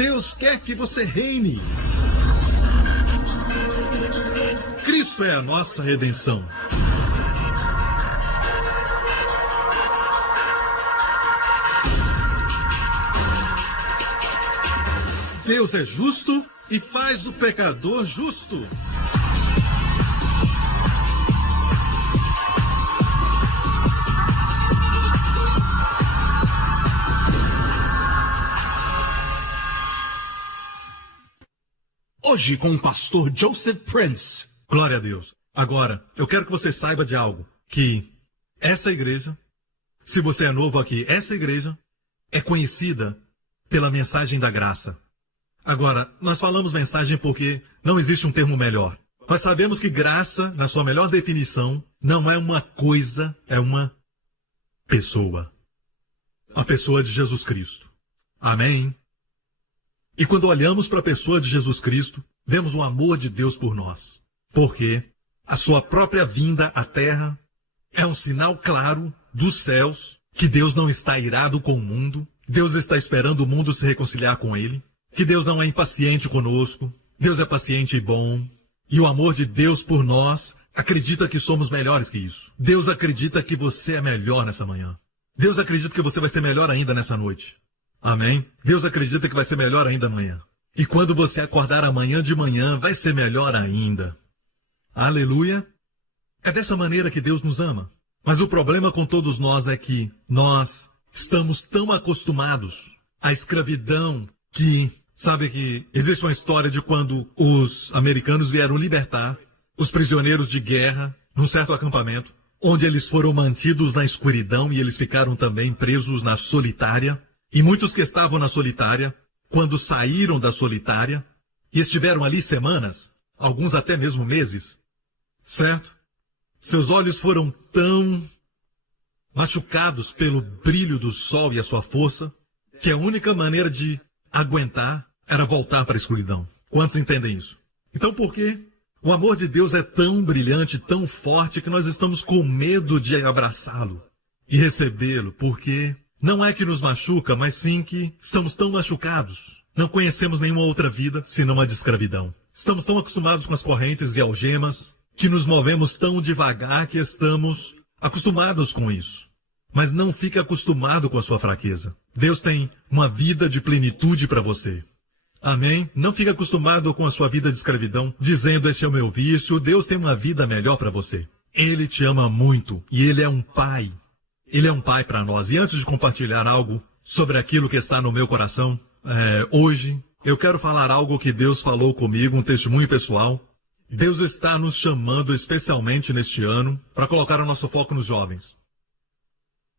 Deus quer que você reine. Cristo é a nossa redenção. Deus é justo e faz o pecador justo. Hoje com o pastor Joseph Prince. Glória a Deus. Agora, eu quero que você saiba de algo. Que essa igreja, se você é novo aqui, essa igreja é conhecida pela mensagem da graça. Agora, nós falamos mensagem porque não existe um termo melhor. Nós sabemos que graça, na sua melhor definição, não é uma coisa, é uma pessoa. A pessoa de Jesus Cristo. Amém? E quando olhamos para a pessoa de Jesus Cristo, vemos o amor de Deus por nós. Porque a sua própria vinda à terra é um sinal claro dos céus que Deus não está irado com o mundo. Deus está esperando o mundo se reconciliar com ele. Que Deus não é impaciente conosco. Deus é paciente e bom. E o amor de Deus por nós acredita que somos melhores que isso. Deus acredita que você é melhor nessa manhã. Deus acredita que você vai ser melhor ainda nessa noite. Amém? Deus acredita que vai ser melhor ainda amanhã. E quando você acordar amanhã de manhã, vai ser melhor ainda. Aleluia! É dessa maneira que Deus nos ama. Mas o problema com todos nós é que nós estamos tão acostumados à escravidão que, sabe que existe uma história de quando os americanos vieram libertar os prisioneiros de guerra num certo acampamento, onde eles foram mantidos na escuridão e eles ficaram também presos na solitária. E muitos que estavam na solitária, quando saíram da solitária, e estiveram ali semanas, alguns até mesmo meses, certo? Seus olhos foram tão machucados pelo brilho do sol e a sua força, que a única maneira de aguentar era voltar para a escuridão. Quantos entendem isso? Então por quê? O amor de Deus é tão brilhante, tão forte, que nós estamos com medo de abraçá-lo e recebê-lo, porque não é que nos machuca, mas sim que estamos tão machucados. Não conhecemos nenhuma outra vida senão a de escravidão. Estamos tão acostumados com as correntes e algemas que nos movemos tão devagar que estamos acostumados com isso. Mas não fique acostumado com a sua fraqueza. Deus tem uma vida de plenitude para você. Amém? Não fique acostumado com a sua vida de escravidão, dizendo: esse é o meu vício. Deus tem uma vida melhor para você. Ele te ama muito e Ele é um pai. Ele é um pai para nós. E antes de compartilhar algo sobre aquilo que está no meu coração, hoje, eu quero falar algo que Deus falou comigo, um testemunho pessoal. Deus está nos chamando especialmente neste ano para colocar o nosso foco nos jovens.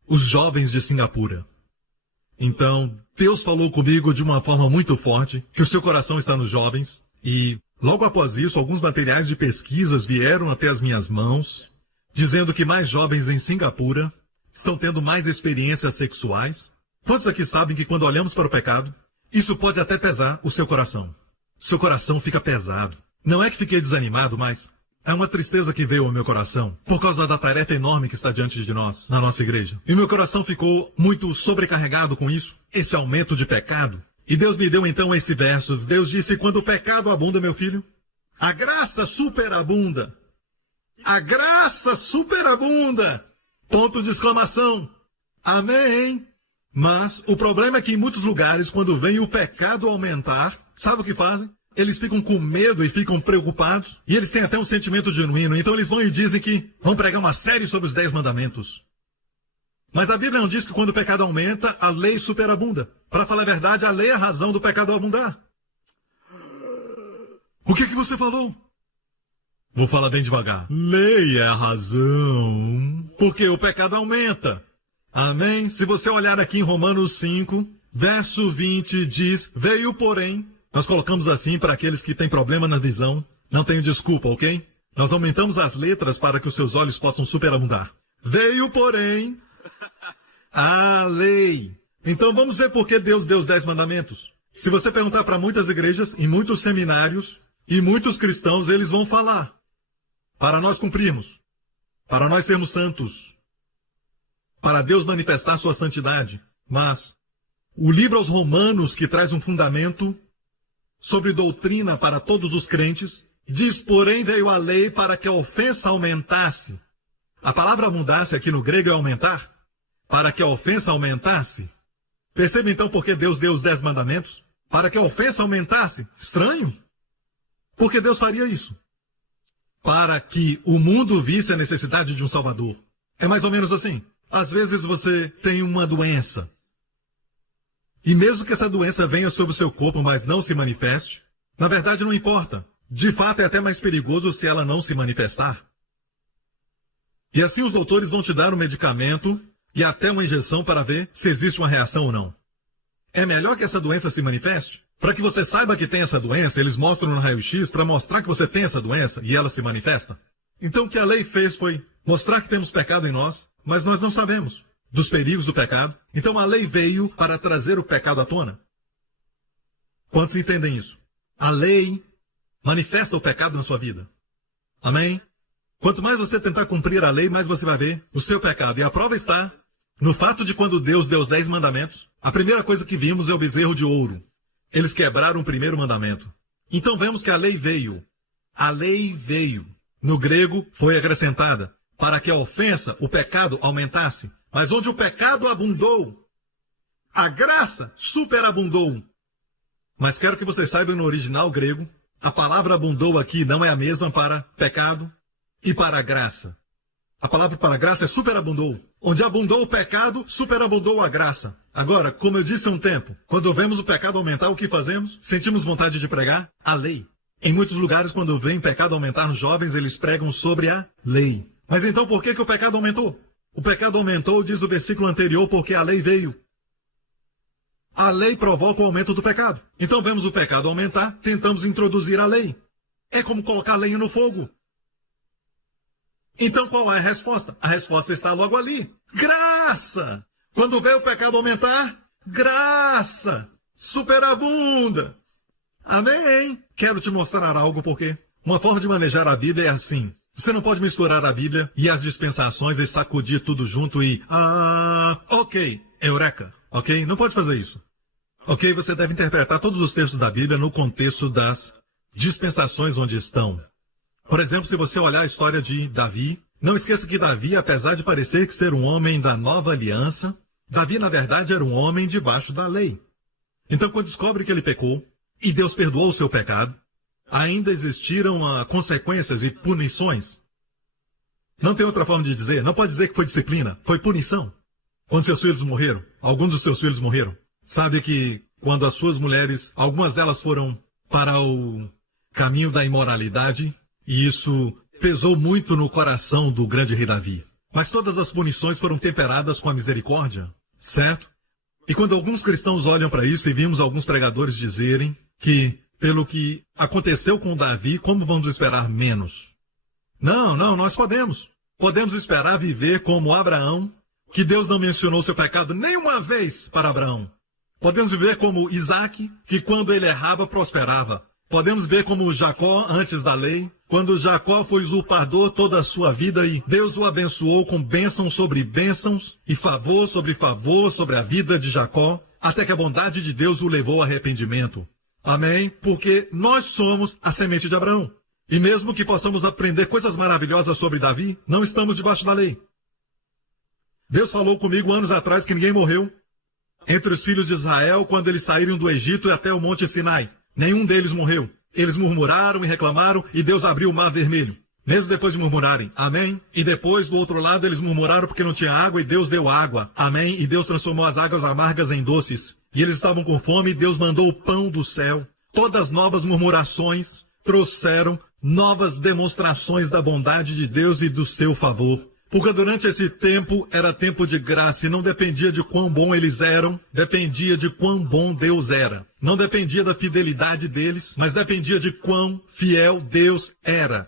Os jovens de Singapura. Então, Deus falou comigo de uma forma muito forte que o seu coração está nos jovens. E logo após isso, alguns materiais de pesquisas vieram até as minhas mãos, dizendo que mais jovens em Singapura estão tendo mais experiências sexuais. Quantos aqui sabem que quando olhamos para o pecado, isso pode até pesar o seu coração? Seu coração fica pesado. Não é que fiquei desanimado, mas é uma tristeza que veio ao meu coração por causa da tarefa enorme que está diante de nós, na nossa igreja. E meu coração ficou muito sobrecarregado com isso, esse aumento de pecado. E Deus me deu então esse verso. Deus disse: quando o pecado abunda, meu filho, a graça superabunda. A graça superabunda. Ponto de exclamação. Amém. Mas o problema é que em muitos lugares, quando vem o pecado aumentar, sabe o que fazem? Eles ficam com medo e ficam preocupados. E eles têm até um sentimento genuíno. Então eles vão e dizem que vão pregar uma série sobre os 10 mandamentos. Mas a Bíblia não diz que quando o pecado aumenta, a lei superabunda. Para falar a verdade, a lei é a razão do pecado abundar. O que você falou? Vou falar bem devagar. Lei é a razão, porque o pecado aumenta. Amém? Se você olhar aqui em Romanos 5, verso 20, diz: veio porém. Nós colocamos assim para aqueles que têm problema na visão. Não tenho desculpa, ok? Nós aumentamos as letras para que os seus olhos possam superabundar. Veio porém a lei. Então vamos ver por que Deus deu os 10 mandamentos. Se você perguntar para muitas igrejas, em muitos seminários e muitos cristãos, eles vão falar: para nós cumprirmos, para nós sermos santos, para Deus manifestar sua santidade. Mas O livro aos Romanos, que traz um fundamento sobre doutrina para todos os crentes, diz, porém veio a lei para que a ofensa aumentasse. A palavra mudasse aqui no grego é aumentar. Para que a ofensa aumentasse. Perceba então por que Deus deu os 10 mandamentos? Para que a ofensa aumentasse. Estranho. Por que Deus faria isso? Para que o mundo visse a necessidade de um Salvador. É mais ou menos assim. Às vezes você tem uma doença. E mesmo que essa doença venha sobre o seu corpo, mas não se manifeste, na verdade não importa. De fato é até mais perigoso se ela não se manifestar. E assim os doutores vão te dar um medicamento e até uma injeção para ver se existe uma reação ou não. É melhor que essa doença se manifeste? Para que você saiba que tem essa doença, eles mostram no raio-x para mostrar que você tem essa doença e ela se manifesta. Então o que a lei fez foi mostrar que temos pecado em nós, mas nós não sabemos dos perigos do pecado. Então a lei veio para trazer o pecado à tona. Quantos entendem isso? A lei manifesta o pecado na sua vida. Amém? Quanto mais você tentar cumprir a lei, mais você vai ver o seu pecado. E a prova está no fato de quando Deus deu os 10 mandamentos, a primeira coisa que vimos é o bezerro de ouro. Eles quebraram o primeiro mandamento. Então vemos que a lei veio. A lei veio. No grego foi acrescentada para que a ofensa, o pecado, aumentasse. Mas onde o pecado abundou, a graça superabundou. Mas quero que vocês saibam no original grego, a palavra abundou aqui não é a mesma para pecado e para graça. A palavra para graça é superabundou. Onde abundou o pecado, superabundou a graça. Agora, como eu disse há um tempo, quando vemos o pecado aumentar, o que fazemos? Sentimos vontade de pregar a lei. Em muitos lugares, quando vem pecado aumentar nos jovens, eles pregam sobre a lei. Mas então por que o pecado aumentou? O pecado aumentou, diz o versículo anterior, porque a lei veio. A lei provoca o aumento do pecado. Então vemos o pecado aumentar, tentamos introduzir a lei. É como colocar lenha no fogo. Então qual é a resposta? A resposta está logo ali. Graça! Quando vê o pecado aumentar, graça! Superabunda! Amém? Quero te mostrar algo porque uma forma de manejar a Bíblia é assim. Você não pode misturar a Bíblia e as dispensações e sacudir tudo junto e... ok, eureka, ok? Não pode fazer isso. Ok, você deve interpretar todos os textos da Bíblia no contexto das dispensações onde estão. Por exemplo, se você olhar a história de Davi, não esqueça que Davi, apesar de parecer que ser um homem da nova aliança, Davi, na verdade, era um homem debaixo da lei. Então, quando descobre que ele pecou e Deus perdoou o seu pecado, ainda existiram consequências e punições. Não tem outra forma de dizer. Não pode dizer que foi disciplina. Foi punição. Quando seus filhos morreram, alguns dos seus filhos morreram. Sabe que quando as suas mulheres, algumas delas foram para o caminho da imoralidade, e isso pesou muito no coração do grande rei Davi. Mas todas as punições foram temperadas com a misericórdia, certo? E quando alguns cristãos olham para isso, e vimos alguns pregadores dizerem que pelo que aconteceu com Davi, como vamos esperar menos? Não, nós podemos. Podemos esperar viver como Abraão, que Deus não mencionou seu pecado nenhuma vez para Abraão. Podemos viver como Isaac, que quando ele errava, prosperava. Podemos ver como Jacó antes da lei, quando Jacó foi usurpador toda a sua vida e Deus o abençoou com bênçãos sobre bênçãos e favor sobre a vida de Jacó, até que a bondade de Deus o levou ao arrependimento. Amém? Porque nós somos a semente de Abraão. E mesmo que possamos aprender coisas maravilhosas sobre Davi, não estamos debaixo da lei. Deus falou comigo anos atrás que ninguém morreu entre os filhos de Israel quando eles saíram do Egito e até o Monte Sinai. Nenhum deles morreu. Eles murmuraram e reclamaram e Deus abriu o mar vermelho. Mesmo depois de murmurarem. Amém? E depois, do outro lado, eles murmuraram porque não tinha água e Deus deu água. Amém? E Deus transformou as águas amargas em doces. E eles estavam com fome e Deus mandou o pão do céu. Todas as novas murmurações trouxeram novas demonstrações da bondade de Deus e do seu favor. Porque durante esse tempo era tempo de graça e não dependia de quão bom eles eram, dependia de quão bom Deus era. Não dependia da fidelidade deles, mas dependia de quão fiel Deus era.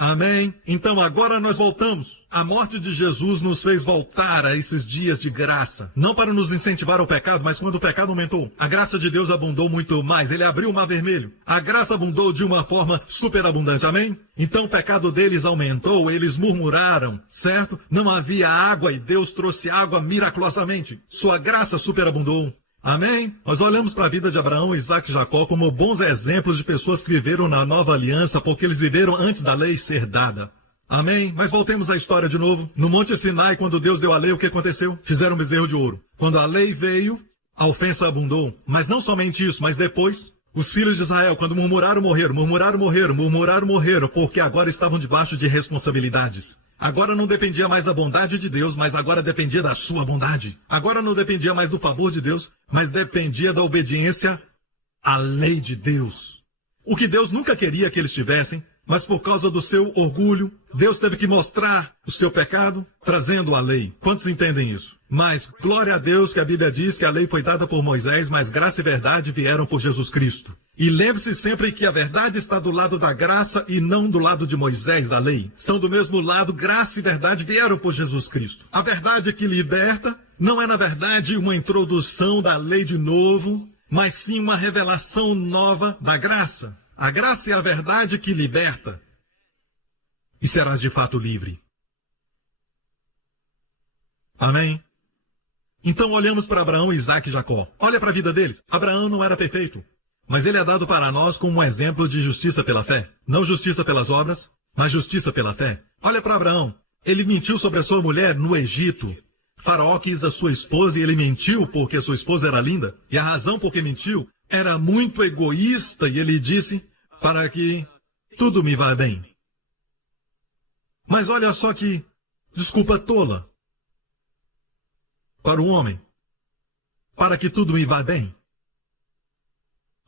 Amém? Então agora nós voltamos. A morte de Jesus nos fez voltar a esses dias de graça. Não para nos incentivar ao pecado, mas quando o pecado aumentou. A graça de Deus abundou muito mais. Ele abriu o mar vermelho. A graça abundou de uma forma superabundante. Amém? Então o pecado deles aumentou, eles murmuraram, certo? Não havia água e Deus trouxe água miraculosamente. Sua graça superabundou. Amém? Nós olhamos para a vida de Abraão, Isaac e Jacó como bons exemplos de pessoas que viveram na nova aliança, porque eles viveram antes da lei ser dada. Amém? Mas voltemos à história de novo. No Monte Sinai, quando Deus deu a lei, o que aconteceu? Fizeram um bezerro de ouro. Quando a lei veio, a ofensa abundou. Mas não somente isso, mas depois, os filhos de Israel, quando murmuraram, morreram, porque agora estavam debaixo de responsabilidades. Agora não dependia mais da bondade de Deus, mas agora dependia da sua bondade. Agora não dependia mais do favor de Deus, mas dependia da obediência à lei de Deus. O que Deus nunca queria que eles tivessem, mas por causa do seu orgulho, Deus teve que mostrar o seu pecado, trazendo a lei. Quantos entendem isso? Mas, glória a Deus que a Bíblia diz que a lei foi dada por Moisés, mas graça e verdade vieram por Jesus Cristo. E lembre-se sempre que a verdade está do lado da graça e não do lado de Moisés, da lei. Estão do mesmo lado, graça e verdade vieram por Jesus Cristo. A verdade que liberta não é, na verdade, uma introdução da lei de novo, mas sim uma revelação nova da graça. A graça é a verdade que liberta. E serás de fato livre. Amém? Então olhamos para Abraão, Isaac e Jacó. Olha para a vida deles. Abraão não era perfeito, mas ele é dado para nós como um exemplo de justiça pela fé. Não justiça pelas obras, mas justiça pela fé. Olha para Abraão. Ele mentiu sobre a sua mulher no Egito. Faraó quis a sua esposa e ele mentiu porque a sua esposa era linda. E a razão por que mentiu era muito egoísta e ele disse, para que tudo me vá bem. Mas olha só que desculpa tola para um homem, para que tudo me vá bem.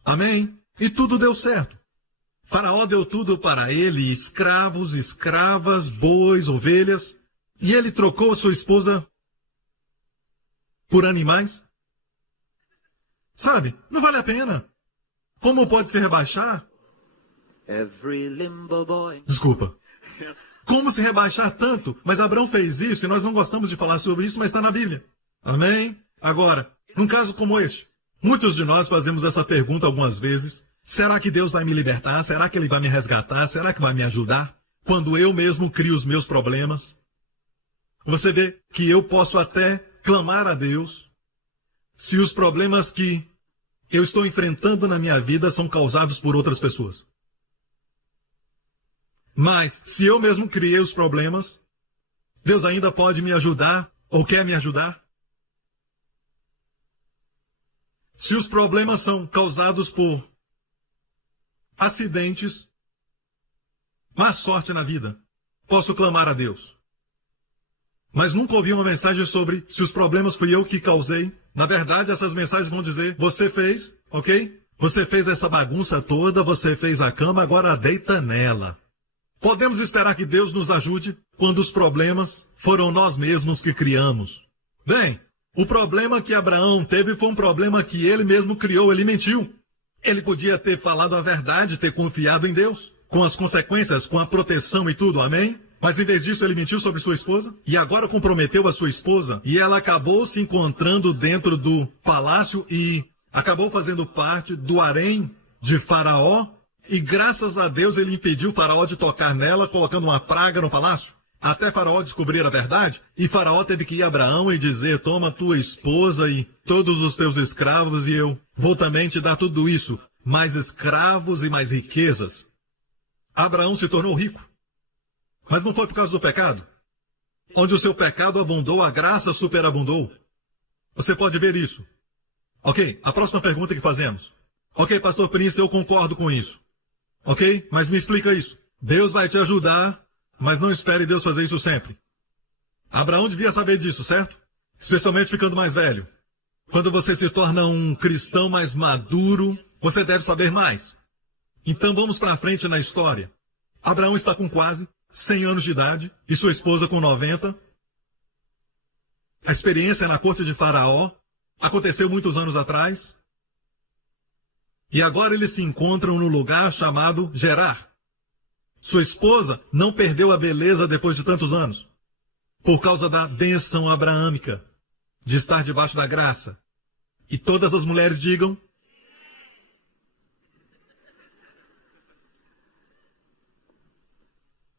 Amém? E tudo deu certo. Faraó deu tudo para ele, escravos, escravas, bois, ovelhas, e ele trocou a sua esposa por animais. Sabe, não vale a pena. Como pode se rebaixar? Desculpa. Como se rebaixar tanto? Mas Abraão fez isso e nós não gostamos de falar sobre isso, mas está na Bíblia. Amém? Agora, num caso como este, muitos de nós fazemos essa pergunta algumas vezes. Será que Deus vai me libertar? Será que Ele vai me resgatar? Será que vai me ajudar? Quando eu mesmo crio os meus problemas. Você vê que eu posso até clamar a Deus se os problemas que eu estou enfrentando na minha vida são causados por outras pessoas. Mas, se eu mesmo criei os problemas, Deus ainda pode me ajudar ou quer me ajudar? Se os problemas são causados por acidentes, má sorte na vida, posso clamar a Deus. Mas nunca ouvi uma mensagem sobre se os problemas fui eu que causei. Na verdade, essas mensagens vão dizer, você fez, ok? Você fez essa bagunça toda, você fez a cama, agora deita nela. Podemos esperar que Deus nos ajude quando os problemas foram nós mesmos que criamos. Bem, o problema que Abraão teve foi um problema que ele mesmo criou, ele mentiu. Ele podia ter falado a verdade, ter confiado em Deus, com as consequências, com a proteção e tudo, amém? Mas em vez disso ele mentiu sobre sua esposa e agora comprometeu a sua esposa e ela acabou se encontrando dentro do palácio e acabou fazendo parte do harém de Faraó. E graças a Deus ele impediu Faraó de tocar nela, colocando uma praga no palácio. Até Faraó descobrir a verdade. E Faraó teve que ir a Abraão e dizer, toma tua esposa e todos os teus escravos e eu vou também te dar tudo isso. Mais escravos e mais riquezas. Abraão se tornou rico. Mas não foi por causa do pecado. Onde o seu pecado abundou, a graça superabundou. Você pode ver isso. Ok, a próxima pergunta que fazemos. Ok, pastor Prince, eu concordo com isso. Ok? Mas me explica isso. Deus vai te ajudar, mas não espere Deus fazer isso sempre. Abraão devia saber disso, certo? Especialmente ficando mais velho. Quando você se torna um cristão mais maduro, você deve saber mais. Então vamos para frente na história. Abraão está com quase 100 anos de idade e sua esposa com 90. A experiência na corte de Faraó aconteceu muitos anos atrás. E agora eles se encontram no lugar chamado Gerar. Sua esposa não perdeu a beleza depois de tantos anos, por causa da bênção abraâmica, de estar debaixo da graça. E todas as mulheres digam...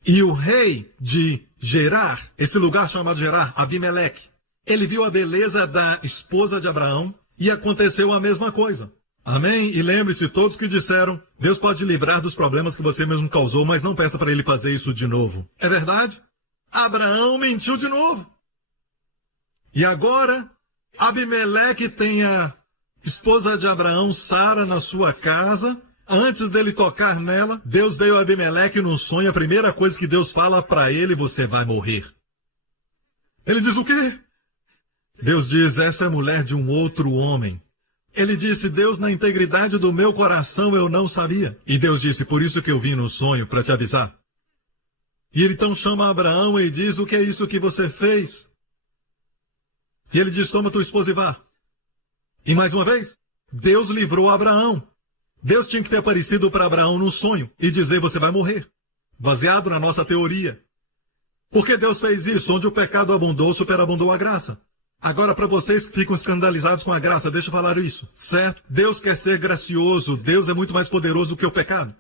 E o rei de Gerar, esse lugar chamado Gerar, Abimeleque, ele viu a beleza da esposa de Abraão, e aconteceu a mesma coisa. Amém? E lembre-se, todos que disseram, Deus pode livrar dos problemas que você mesmo causou, mas não peça para ele fazer isso de novo. É verdade? Abraão mentiu de novo. E agora, Abimeleque tem a esposa de Abraão, Sara, na sua casa. Antes dele tocar nela, Deus veio a Abimeleque num sonho. A primeira coisa que Deus fala para ele, você vai morrer. Ele diz o quê? Deus diz, essa é a mulher de um outro homem. Ele disse, Deus, na integridade do meu coração eu não sabia. E Deus disse, por isso que eu vim no sonho, para te avisar. E ele então chama Abraão e diz, o que é isso que você fez? E ele diz, toma tua esposa e vá. E mais uma vez, Deus livrou Abraão. Deus tinha que ter aparecido para Abraão num sonho e dizer, você vai morrer. Baseado na nossa teoria. Porque Deus fez isso? Onde o pecado abundou, superabundou a graça. Agora, para vocês que ficam escandalizados com a graça, deixa eu falar isso, certo? Deus quer ser gracioso, Deus é muito mais poderoso do que o pecado.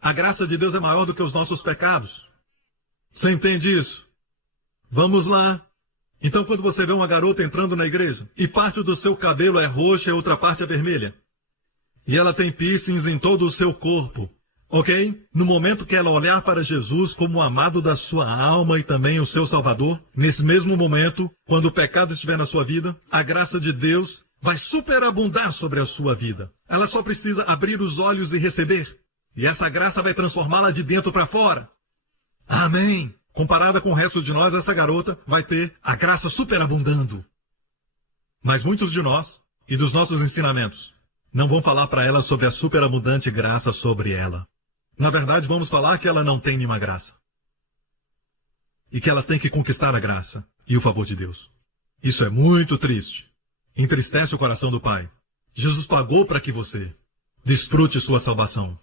A graça de Deus é maior do que os nossos pecados. Você entende isso? Vamos lá. Então, quando você vê uma garota entrando na igreja, e parte do seu cabelo é roxa e outra parte é vermelha, e ela tem piercings em todo o seu corpo, ok? No momento que ela olhar para Jesus como o amado da sua alma e também o seu Salvador, nesse mesmo momento, quando o pecado estiver na sua vida, a graça de Deus vai superabundar sobre a sua vida. Ela só precisa abrir os olhos e receber. E essa graça vai transformá-la de dentro para fora. Amém! Comparada com o resto de nós, essa garota vai ter a graça superabundando. Mas muitos de nós, e dos nossos ensinamentos, não vão falar para ela sobre a superabundante graça sobre ela. Na verdade, vamos falar que ela não tem nenhuma graça. E que ela tem que conquistar a graça e o favor de Deus. Isso é muito triste. Entristece o coração do Pai. Jesus pagou para que você desfrute sua salvação.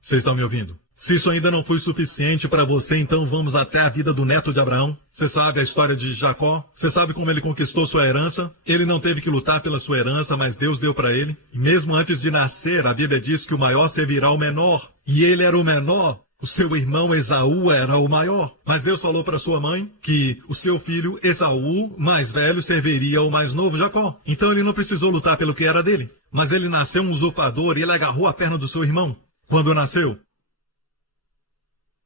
Vocês estão me ouvindo? Se isso ainda não foi suficiente para você, então vamos até a vida do neto de Abraão. Você sabe a história de Jacó? Você sabe como ele conquistou sua herança? Ele não teve que lutar pela sua herança, mas Deus deu para ele. E mesmo antes de nascer, a Bíblia diz que o maior servirá ao menor. E ele era o menor. O seu irmão Esaú era o maior. Mas Deus falou para sua mãe que o seu filho Esaú, mais velho, serviria ao mais novo Jacó. Então ele não precisou lutar pelo que era dele. Mas ele nasceu um usurpador e ele agarrou a perna do seu irmão quando nasceu.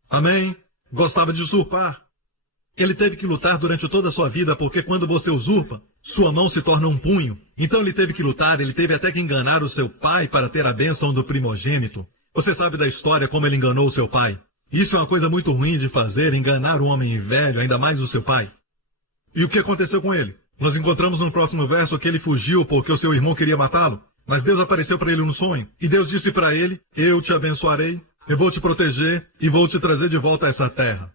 Amém? Gostava de usurpar. Ele teve que lutar durante toda a sua vida, porque quando você usurpa, sua mão se torna um punho. Então ele teve que lutar, ele teve até que enganar o seu pai para ter a bênção do primogênito. Você sabe da história como ele enganou o seu pai. Isso é uma coisa muito ruim de fazer, enganar um homem velho, ainda mais o seu pai. E o que aconteceu com ele? Nós encontramos no próximo verso que ele fugiu porque o seu irmão queria matá-lo. Mas Deus apareceu para ele no sonho. E Deus disse para ele, eu te abençoarei. Eu vou te proteger e vou te trazer de volta a essa terra.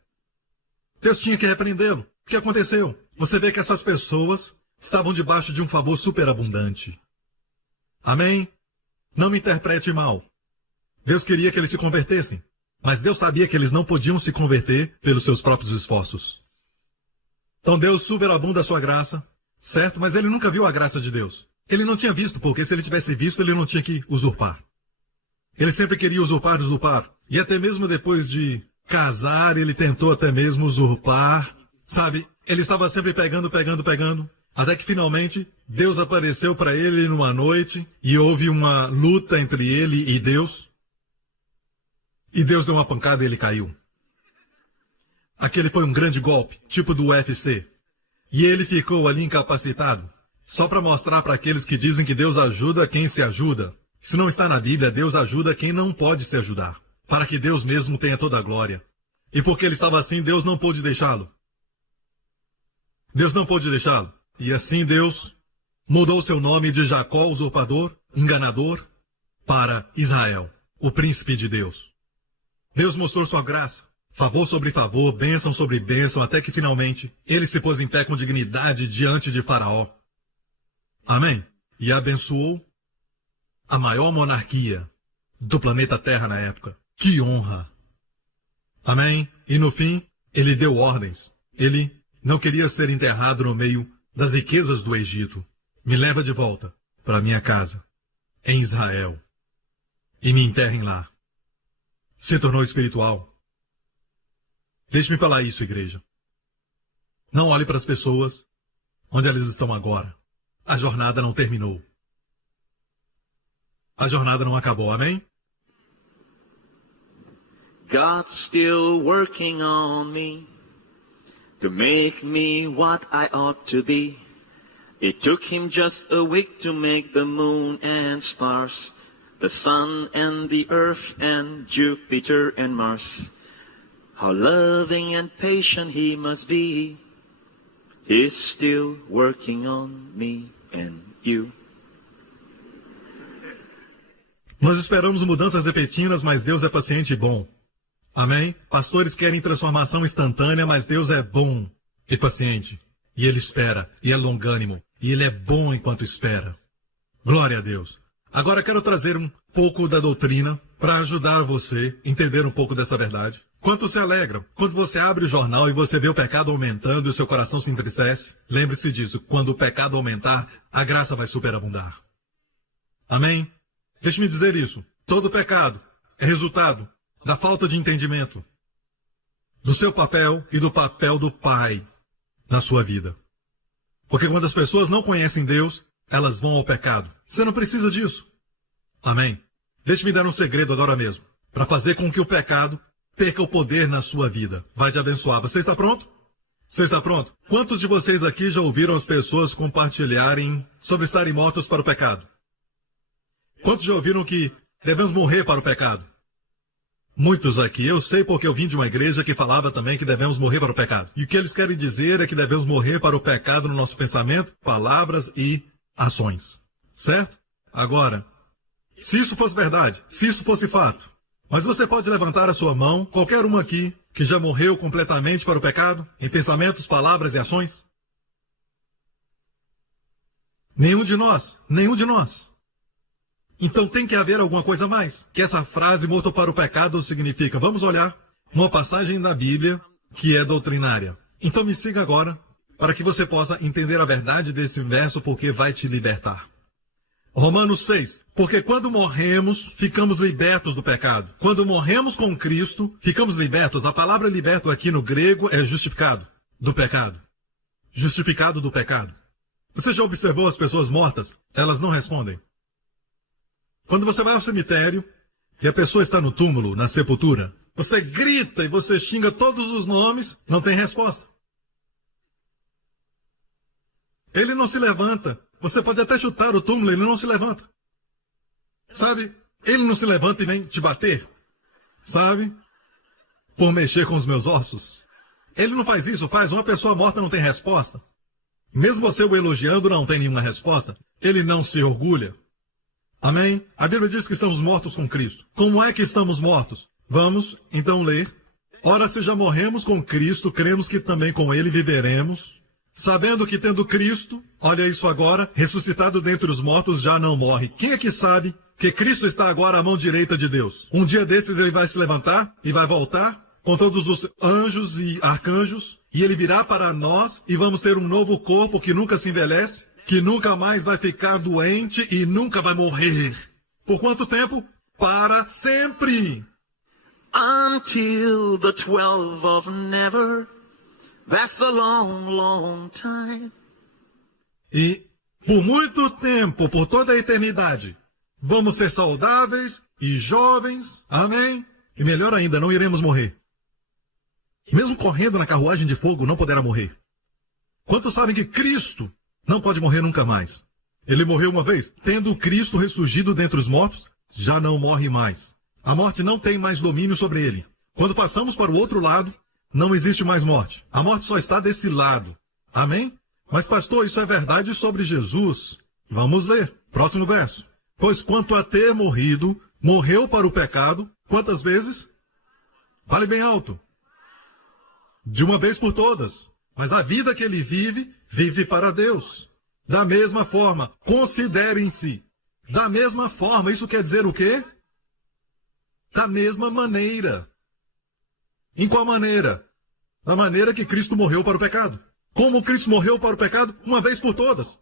Deus tinha que repreendê-lo. O que aconteceu? Você vê que essas pessoas estavam debaixo de um favor superabundante. Amém? Não me interprete mal. Deus queria que eles se convertessem. Mas Deus sabia que eles não podiam se converter pelos seus próprios esforços. Então Deus superabunda a sua graça, certo? Mas ele nunca viu a graça de Deus. Ele não tinha visto, porque se ele tivesse visto, ele não tinha que usurpar. Ele sempre queria usurpar. E até mesmo depois de casar, ele tentou até mesmo usurpar. Sabe, ele estava sempre pegando. Até que finalmente, Deus apareceu para ele numa noite e houve uma luta entre ele e Deus. E Deus deu uma pancada e ele caiu. Aquele foi um grande golpe, tipo do UFC. E ele ficou ali incapacitado. Só para mostrar para aqueles que dizem que Deus ajuda quem se ajuda. Isso não está na Bíblia, Deus ajuda quem não pode se ajudar, para que Deus mesmo tenha toda a glória. E porque ele estava assim, Deus não pôde deixá-lo. Deus não pôde deixá-lo. E assim Deus mudou seu nome de Jacó, usurpador, enganador, para Israel, o príncipe de Deus. Deus mostrou sua graça, favor sobre favor, bênção sobre bênção, até que finalmente ele se pôs em pé com dignidade diante de Faraó. Amém? E abençoou a maior monarquia do planeta Terra na época. Que honra! Amém? E no fim, ele deu ordens. Ele não queria ser enterrado no meio das riquezas do Egito. Me leva de volta para minha casa, em Israel, e me enterrem lá. Se tornou espiritual. Deixe-me falar isso, igreja. Não olhe para as pessoas onde elas estão agora. A jornada não terminou. a jornada não acabou, amém? God's still working on me to make me what I ought to be. It took him just a week to make the moon and stars, the sun and the earth and Jupiter and Mars. How loving and patient he must be. He's still working on me and you. Nós esperamos mudanças repentinas, mas Deus é paciente e bom. Amém? Pastores querem transformação instantânea, mas Deus é bom e paciente. E Ele espera, e é longânimo, e Ele é bom enquanto espera. Glória a Deus. Agora quero trazer um pouco da doutrina para ajudar você a entender um pouco dessa verdade. Quantos se alegram? Quando você abre o jornal e você vê o pecado aumentando e o seu coração se entristece, lembre-se disso, quando o pecado aumentar, a graça vai superabundar. Amém? Deixe-me dizer isso. Todo pecado é resultado da falta de entendimento do seu papel e do papel do Pai na sua vida. Porque quando as pessoas não conhecem Deus, elas vão ao pecado. Você não precisa disso. Amém? Deixe-me dar um segredo agora mesmo, para fazer com que o pecado perca o poder na sua vida. Vai te abençoar. Você está pronto? Você está pronto? Quantos de vocês aqui já ouviram as pessoas compartilharem sobre estarem mortos para o pecado? Quantos já ouviram que devemos morrer para o pecado? Muitos aqui. Eu sei porque eu vim de uma igreja que falava também que devemos morrer para o pecado. E o que eles querem dizer é que devemos morrer para o pecado no nosso pensamento, palavras e ações. Certo? Agora, se isso fosse verdade, se isso fosse fato, mas você pode levantar a sua mão, qualquer um aqui, que já morreu completamente para o pecado, em pensamentos, palavras e ações? Nenhum de nós. Nenhum de nós. Então tem que haver alguma coisa a mais. Que essa frase, morto para o pecado, significa. Vamos olhar uma passagem da Bíblia que é doutrinária. Então me siga agora, para que você possa entender a verdade desse verso, porque vai te libertar. Romanos 6. Porque quando morremos, ficamos libertos do pecado. Quando morremos com Cristo, ficamos libertos. A palavra liberto aqui no grego é justificado do pecado. Justificado do pecado. Você já observou as pessoas mortas? Elas não respondem. Quando você vai ao cemitério e a pessoa está no túmulo, na sepultura, você grita e você xinga todos os nomes, não tem resposta. Ele não se levanta. Você pode até chutar o túmulo, ele não se levanta. Sabe? Ele não se levanta e vem te bater. Sabe? Por mexer com os meus ossos. Ele não faz isso, faz. Uma pessoa morta não tem resposta. Mesmo você o elogiando, não tem nenhuma resposta. Ele não se orgulha. Amém? A Bíblia diz que estamos mortos com Cristo. Como é que estamos mortos? Vamos, então, ler. Ora, se já morremos com Cristo, cremos que também com Ele viveremos, sabendo que tendo Cristo, olha isso agora, ressuscitado dentre os mortos, já não morre. Quem é que sabe que Cristo está agora à mão direita de Deus? Um dia desses Ele vai se levantar e vai voltar com todos os anjos e arcanjos, e Ele virá para nós e vamos ter um novo corpo que nunca se envelhece, que nunca mais vai ficar doente e nunca vai morrer. Por quanto tempo? Para sempre. Until the 12 of never. That's a long, long time. E por muito tempo, por toda a eternidade, vamos ser saudáveis e jovens. Amém? E melhor ainda, não iremos morrer. Mesmo correndo na carruagem de fogo, não poderá morrer. Quantos sabem que Cristo não pode morrer nunca mais? Ele morreu uma vez. Tendo Cristo ressurgido dentre os mortos, já não morre mais. A morte não tem mais domínio sobre ele. Quando passamos para o outro lado, não existe mais morte. A morte só está desse lado. Amém? Mas pastor, isso é verdade sobre Jesus. Vamos ler. Próximo verso. Pois quanto a ter morrido, morreu para o pecado. Quantas vezes? Fale bem alto. De uma vez por todas. Mas a vida que ele vive, vive para Deus. Da mesma forma, considerem-se. Da mesma forma, isso quer dizer o quê? Da mesma maneira. Em qual maneira? Da maneira que Cristo morreu para o pecado. Como Cristo morreu para o pecado? Uma vez por todas.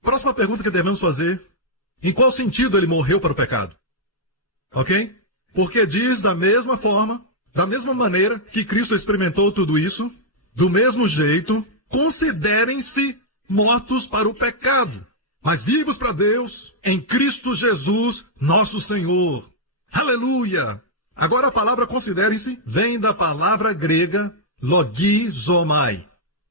Próxima pergunta que devemos fazer. Em qual sentido ele morreu para o pecado? Ok? Porque diz da mesma forma, da mesma maneira que Cristo experimentou tudo isso, do mesmo jeito, considerem-se mortos para o pecado. mas vivos para Deus em Cristo Jesus, nosso Senhor. Aleluia! Agora a palavra considerem-se vem da palavra grega logizomai.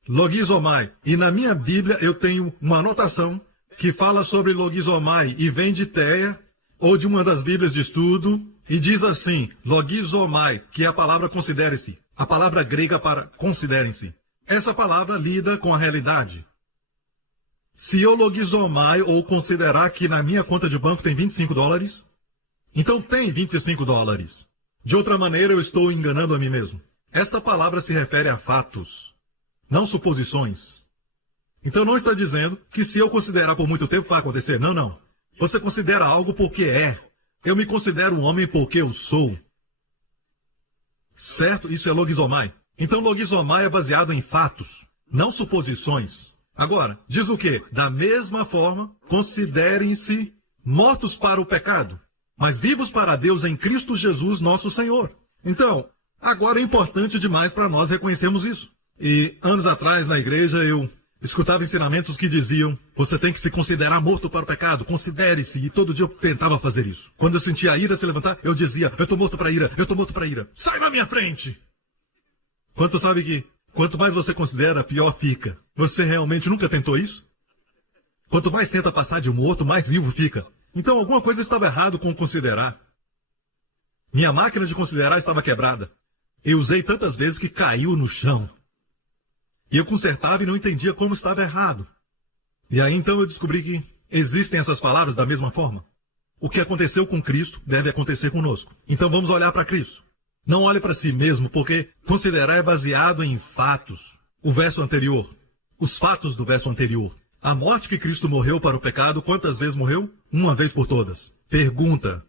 Logizomai. E na minha Bíblia eu tenho uma anotação que fala sobre logizomai e vem de Teia ou de uma das Bíblias de estudo e diz assim, logizomai, que é a palavra considere-se. A palavra grega para considerem-se. Essa palavra lida com a realidade. Se eu logizomai ou considerar que na minha conta de banco tem $25, então tem $25. De outra maneira, eu estou enganando a mim mesmo. Esta palavra se refere a fatos, não suposições. Então não está dizendo que se eu considerar por muito tempo vai acontecer. Não, não. Você considera algo porque é. Eu me considero um homem porque eu sou. Certo? Isso é logizomai. Então logizomai é baseado em fatos, não suposições. Agora, diz o quê? Da mesma forma, considerem-se mortos para o pecado, mas vivos para Deus em Cristo Jesus, nosso Senhor. Então, agora é importante demais para nós reconhecermos isso. E anos atrás, na igreja, eu escutava ensinamentos que diziam, você tem que se considerar morto para o pecado, considere-se, e todo dia eu tentava fazer isso. Quando eu sentia a ira se levantar, eu dizia, eu estou morto para a ira, eu estou morto para a ira, sai na minha frente! Quanto sabe que, quanto mais você considera, pior fica. Você realmente nunca tentou isso? Quanto mais tenta passar de morto, mais vivo fica. Então alguma coisa estava errado com considerar. Minha máquina de considerar estava quebrada. Eu usei tantas vezes que caiu no chão. E eu consertava e não entendia como estava errado. E aí então eu descobri que existem essas palavras da mesma forma. O que aconteceu com Cristo deve acontecer conosco. Então vamos olhar para Cristo. Não olhe para si mesmo, porque considerar é baseado em fatos. O verso anterior. Os fatos do verso anterior. A morte que Cristo morreu para o pecado, quantas vezes morreu? Uma vez por todas. Pergunta.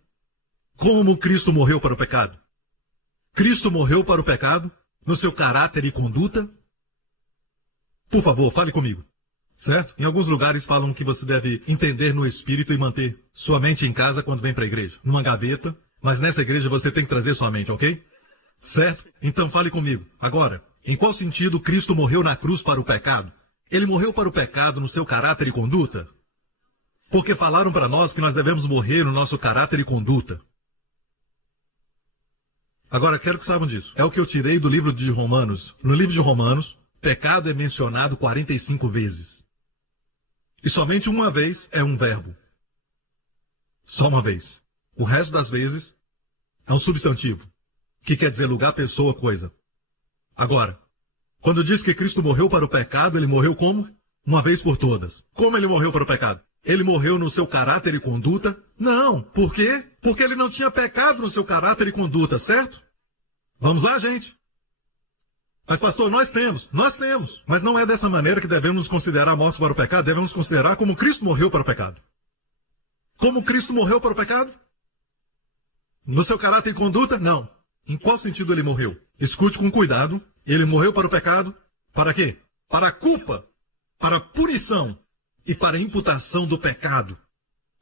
Como Cristo morreu para o pecado? Cristo morreu para o pecado no seu caráter e conduta? Por favor, fale comigo. Certo? Em alguns lugares falam que você deve entender no espírito e manter sua mente em casa quando vem para a igreja. Numa gaveta, mas nessa igreja você tem que trazer sua mente, ok? Certo? Então fale comigo. Agora, em qual sentido Cristo morreu na cruz para o pecado? Ele morreu para o pecado no seu caráter e conduta? Porque falaram para nós que nós devemos morrer no nosso caráter e conduta. Agora, quero que saibam disso. É o que eu tirei do livro de Romanos. No livro de Romanos, pecado é mencionado 45 vezes. E somente uma vez é um verbo. Só uma vez. O resto das vezes é um substantivo, que quer dizer lugar, pessoa, coisa. Agora, quando diz que Cristo morreu para o pecado, ele morreu como? Uma vez por todas. Como ele morreu para o pecado? Ele morreu no seu caráter e conduta? Não. Por quê? Porque ele não tinha pecado no seu caráter e conduta, certo? Vamos lá, gente. Mas, pastor, nós temos. Mas não é dessa maneira que devemos nos considerar mortos para o pecado. Devemos considerar como Cristo morreu para o pecado. Como Cristo morreu para o pecado? No seu caráter e conduta? Não. Em qual sentido ele morreu? Escute com cuidado. Ele morreu para o pecado. Para quê? Para a culpa, para a punição e para a imputação do pecado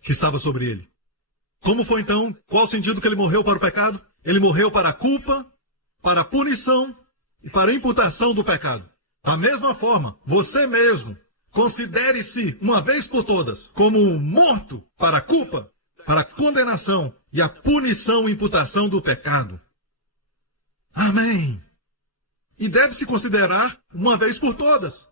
que estava sobre ele. Como foi então? Qual o sentido que ele morreu para o pecado? Ele morreu para a culpa, para a punição e para a imputação do pecado. Da mesma forma, você mesmo, considere-se, uma vez por todas, como morto para a culpa, para a condenação e a punição e imputação do pecado. Amém. E deve se considerar uma vez por todas.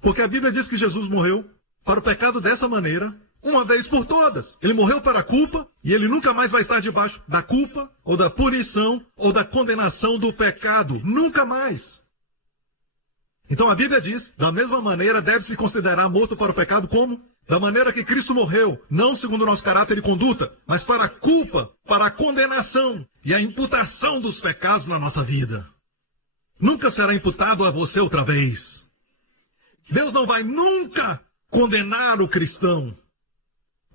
Porque a Bíblia diz que Jesus morreu para o pecado dessa maneira, uma vez por todas. Ele morreu para a culpa e ele nunca mais vai estar debaixo da culpa, ou da punição, ou da condenação do pecado. Nunca mais. Então a Bíblia diz, da mesma maneira deve se considerar morto para o pecado como? Da maneira que Cristo morreu, não segundo o nosso caráter e conduta, mas para a culpa, para a condenação e a imputação dos pecados na nossa vida. Nunca será imputado a você outra vez. Deus não vai nunca condenar o cristão.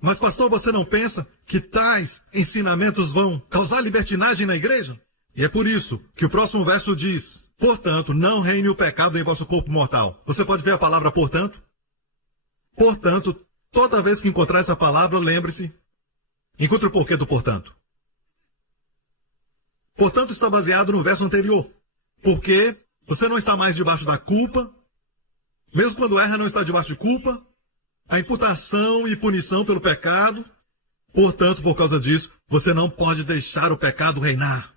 Mas, pastor, você não pensa que tais ensinamentos vão causar libertinagem na igreja? E é por isso que o próximo verso diz, portanto, não reine o pecado em vosso corpo mortal. Você pode ver a palavra portanto? Portanto, toda vez que encontrar essa palavra, lembre-se, encontre o porquê do portanto. Portanto, está baseado no verso anterior. Porque você não está mais debaixo da culpa, Mesmo quando erra, não está debaixo de culpa. A imputação e punição pelo pecado. Portanto, por causa disso, você não pode deixar o pecado reinar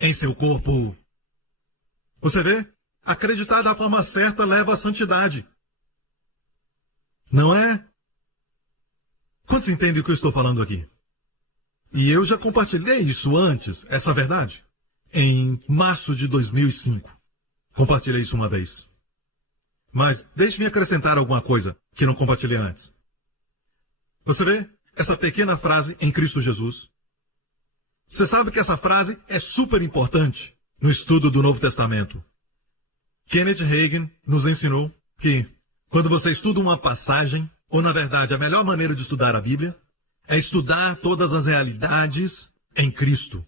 em seu corpo. Você vê? Acreditar da forma certa leva à santidade. Não é? Quantos entendem o que eu estou falando aqui? E eu já compartilhei isso antes, essa verdade. Em março de 2005. Compartilhei isso uma vez. Mas deixe-me acrescentar alguma coisa que não compartilhei antes. Você vê essa pequena frase em Cristo Jesus? Você sabe que essa frase é super importante no estudo do Novo Testamento. Kenneth Hagin nos ensinou que quando você estuda uma passagem, ou na verdade a melhor maneira de estudar a Bíblia, é estudar todas as realidades em Cristo.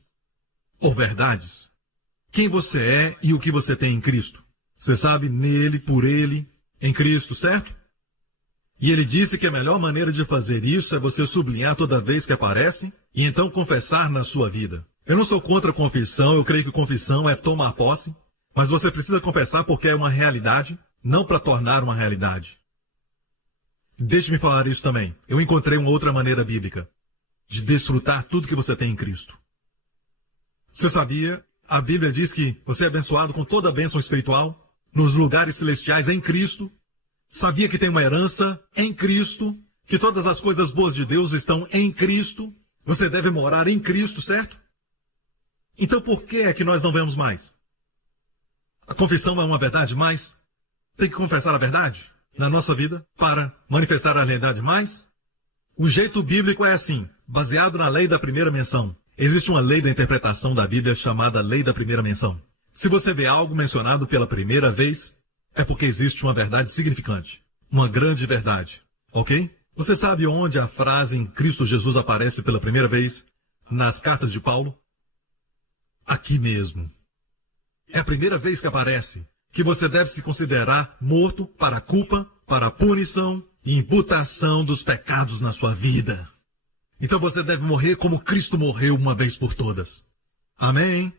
Ou verdades. Quem você é e o que você tem em Cristo. Você sabe, nele, por ele, em Cristo, certo? E ele disse que a melhor maneira de fazer isso é você sublinhar toda vez que aparece e então confessar na sua vida. Eu não sou contra a confissão, eu creio que confissão é tomar posse, mas você precisa confessar porque é uma realidade, não para tornar uma realidade. Deixe-me falar isso também. Eu encontrei uma outra maneira bíblica de desfrutar tudo que você tem em Cristo. Você sabia? A Bíblia diz que você é abençoado com toda a bênção espiritual nos lugares celestiais em Cristo. Sabia que tem uma herança em Cristo, que todas as coisas boas de Deus estão em Cristo. Você deve morar em Cristo, certo? Então por que é que nós não vemos mais? A confissão é uma verdade, mas tem que confessar a verdade na nossa vida para manifestar a realidade mais? O jeito bíblico é assim, baseado na lei da primeira menção. Existe uma lei da interpretação da Bíblia chamada lei da primeira menção. Se você vê algo mencionado pela primeira vez, é porque existe uma verdade significante. Uma grande verdade. Ok? Você sabe onde a frase em Cristo Jesus aparece pela primeira vez nas cartas de Paulo? Aqui mesmo. É a primeira vez que aparece que você deve se considerar morto para a culpa, para a punição e imputação dos pecados na sua vida. Então você deve morrer como Cristo morreu uma vez por todas. Amém?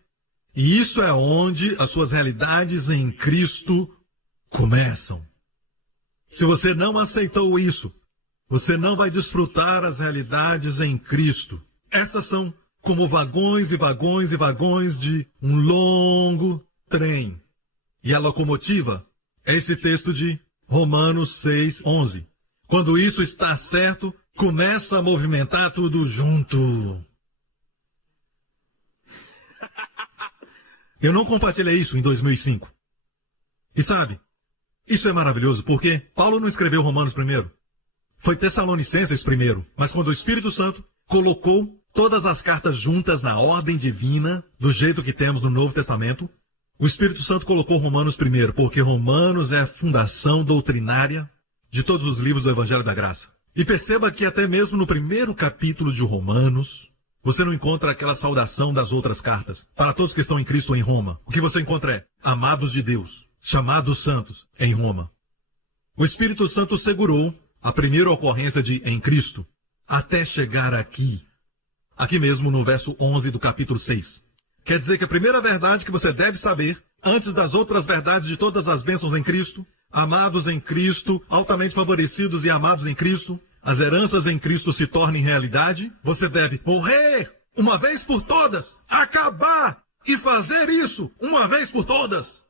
E isso é onde as suas realidades em Cristo começam. Se você não aceitou isso, você não vai desfrutar as realidades em Cristo. Essas são como vagões e vagões e vagões de um longo trem. E a locomotiva é esse texto de Romanos 6:11. Quando isso está certo, começa a movimentar tudo junto. Eu não compartilhei isso em 2005. E sabe, isso é maravilhoso porque Paulo não escreveu Romanos primeiro. Foi Tessalonicenses primeiro. Mas quando o Espírito Santo colocou todas as cartas juntas na ordem divina, do jeito que temos no Novo Testamento, o Espírito Santo colocou Romanos primeiro, porque Romanos é a fundação doutrinária de todos os livros do Evangelho da Graça. E perceba que até mesmo no primeiro capítulo de Romanos, você não encontra aquela saudação das outras cartas. Para todos que estão em Cristo em Roma, o que você encontra é amados de Deus, chamados santos em Roma. O Espírito Santo segurou a primeira ocorrência de em Cristo até chegar aqui. Aqui mesmo no verso 11 do capítulo 6. Quer dizer que a primeira verdade que você deve saber, antes das outras verdades de todas as bênçãos em Cristo, amados em Cristo, altamente favorecidos e amados em Cristo, as heranças em Cristo se tornem realidade, você deve morrer uma vez por todas, acabar e fazer isso uma vez por todas.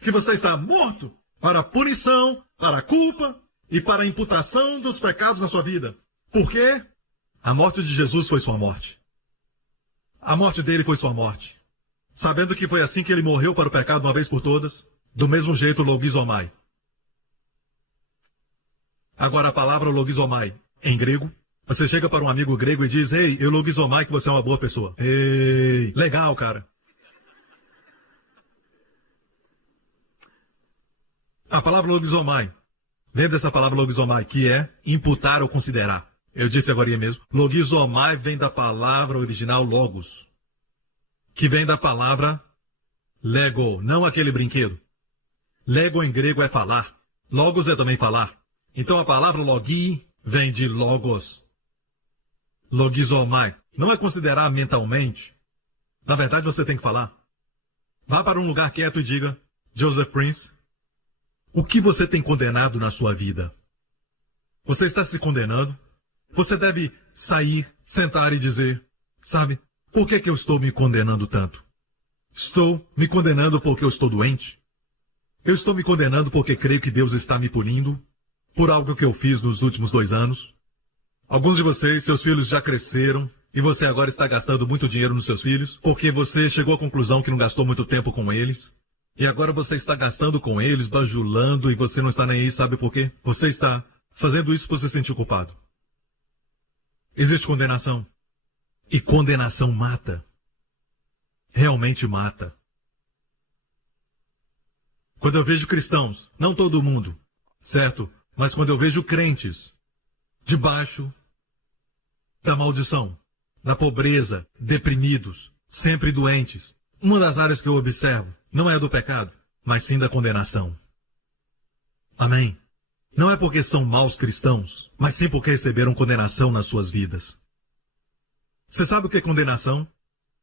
Que você está morto para a punição, para a culpa e para a imputação dos pecados na sua vida. Por quê? A morte de Jesus foi sua morte. A morte dele foi sua morte. Sabendo que foi assim que ele morreu para o pecado uma vez por todas, do mesmo jeito logizomai. Agora a palavra logizomai, em grego, você chega para um amigo grego e diz, ei, eu logizomai que você é uma boa pessoa. Ei, legal, cara. A palavra logizomai, vem dessa palavra logizomai, que é imputar ou considerar. Eu disse agora mesmo, logizomai vem da palavra original logos, que vem da palavra lego, não aquele brinquedo. Lego em grego é falar, logos é também falar. Então a palavra logi vem de logos. Logizomai. Não é considerar mentalmente. Na verdade você tem que falar. Vá para um lugar quieto e diga, Joseph Prince, O que você tem condenado na sua vida? Você está se condenando? Você deve sair, sentar e dizer, sabe, por que eu estou me condenando tanto? Estou me condenando porque eu estou doente? Eu estou me condenando porque creio que Deus está me punindo por algo que eu fiz nos últimos 2 anos? Alguns de vocês, seus filhos já cresceram e você agora está gastando muito dinheiro nos seus filhos porque você chegou à conclusão que não gastou muito tempo com eles. E agora você está gastando com eles, bajulando, e você não está nem aí, sabe por quê? Você está fazendo isso por se sentir culpado. Existe condenação. E condenação mata. Realmente mata. Quando eu vejo cristãos, não todo mundo, certo? Mas quando eu vejo crentes debaixo da maldição, da pobreza, deprimidos, sempre doentes, uma das áreas que eu observo não é do pecado, mas sim da condenação. Amém? Não é porque são maus cristãos, mas sim porque receberam condenação nas suas vidas. Você sabe o que é condenação?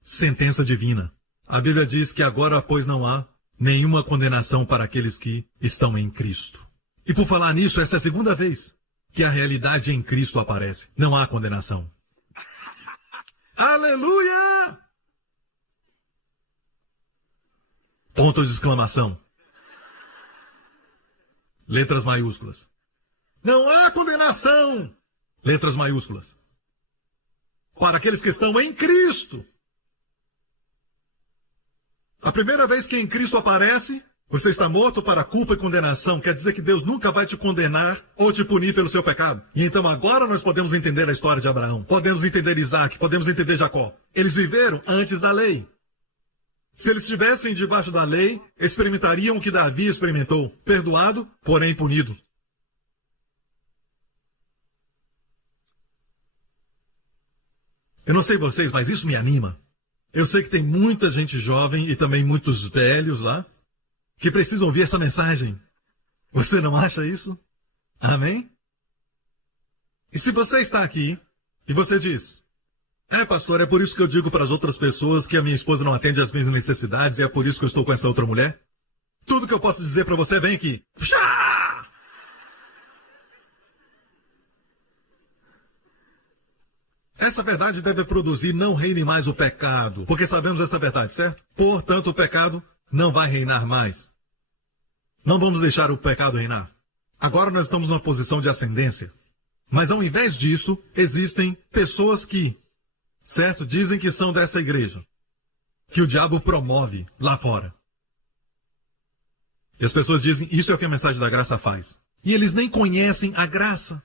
Sentença divina. A Bíblia diz que agora, pois, não há nenhuma condenação para aqueles que estão em Cristo. E por falar nisso, essa é a segunda vez que a realidade em Cristo aparece. Não há condenação. Aleluia! Ponto de exclamação. Letras maiúsculas. Não há condenação! Letras maiúsculas. Para aqueles que estão em Cristo. A primeira vez que em Cristo aparece, você está morto para culpa e condenação. Quer dizer que Deus nunca vai te condenar ou te punir pelo seu pecado. E então agora nós podemos entender a história de Abraão. Podemos entender Isaac, podemos entender Jacó. Eles viveram antes da lei. Se eles estivessem debaixo da lei, experimentariam o que Davi experimentou. Perdoado, porém punido. Eu não sei vocês, mas isso me anima. Eu sei que tem muita gente jovem e também muitos velhos lá que precisam ouvir essa mensagem. Você não acha isso? Amém? E se você está aqui e você diz, pastor, é por isso que eu digo para as outras pessoas que a minha esposa não atende às minhas necessidades e é por isso que eu estou com essa outra mulher? Tudo que eu posso dizer para você, vem aqui. Puxa! Essa verdade deve produzir não reine mais o pecado, porque sabemos essa verdade, certo? Portanto, o pecado não vai reinar mais. Não vamos deixar o pecado reinar. Agora nós estamos numa posição de ascendência. Mas ao invés disso, existem pessoas que, certo, dizem que são dessa igreja, que o diabo promove lá fora. E as pessoas dizem, isso é o que a mensagem da graça faz. E eles nem conhecem a graça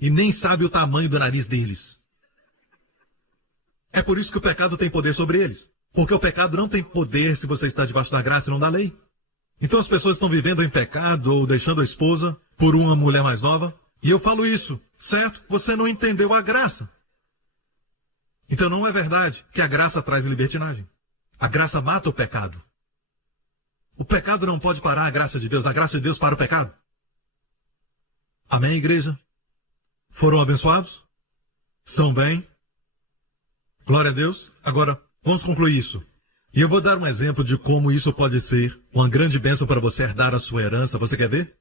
e nem sabem o tamanho do nariz deles. É por isso que o pecado tem poder sobre eles. Porque o pecado não tem poder se você está debaixo da graça e não da lei. Então as pessoas estão vivendo em pecado ou deixando a esposa por uma mulher mais nova. E eu falo isso, certo? Você não entendeu a graça. Então não é verdade que a graça traz libertinagem. A graça mata o pecado. O pecado não pode parar a graça de Deus. A graça de Deus para o pecado. Amém, igreja? Foram abençoados? Estão bem? Glória a Deus. Agora, vamos concluir isso. E eu vou dar um exemplo de como isso pode ser uma grande bênção para você herdar a sua herança. Você quer ver?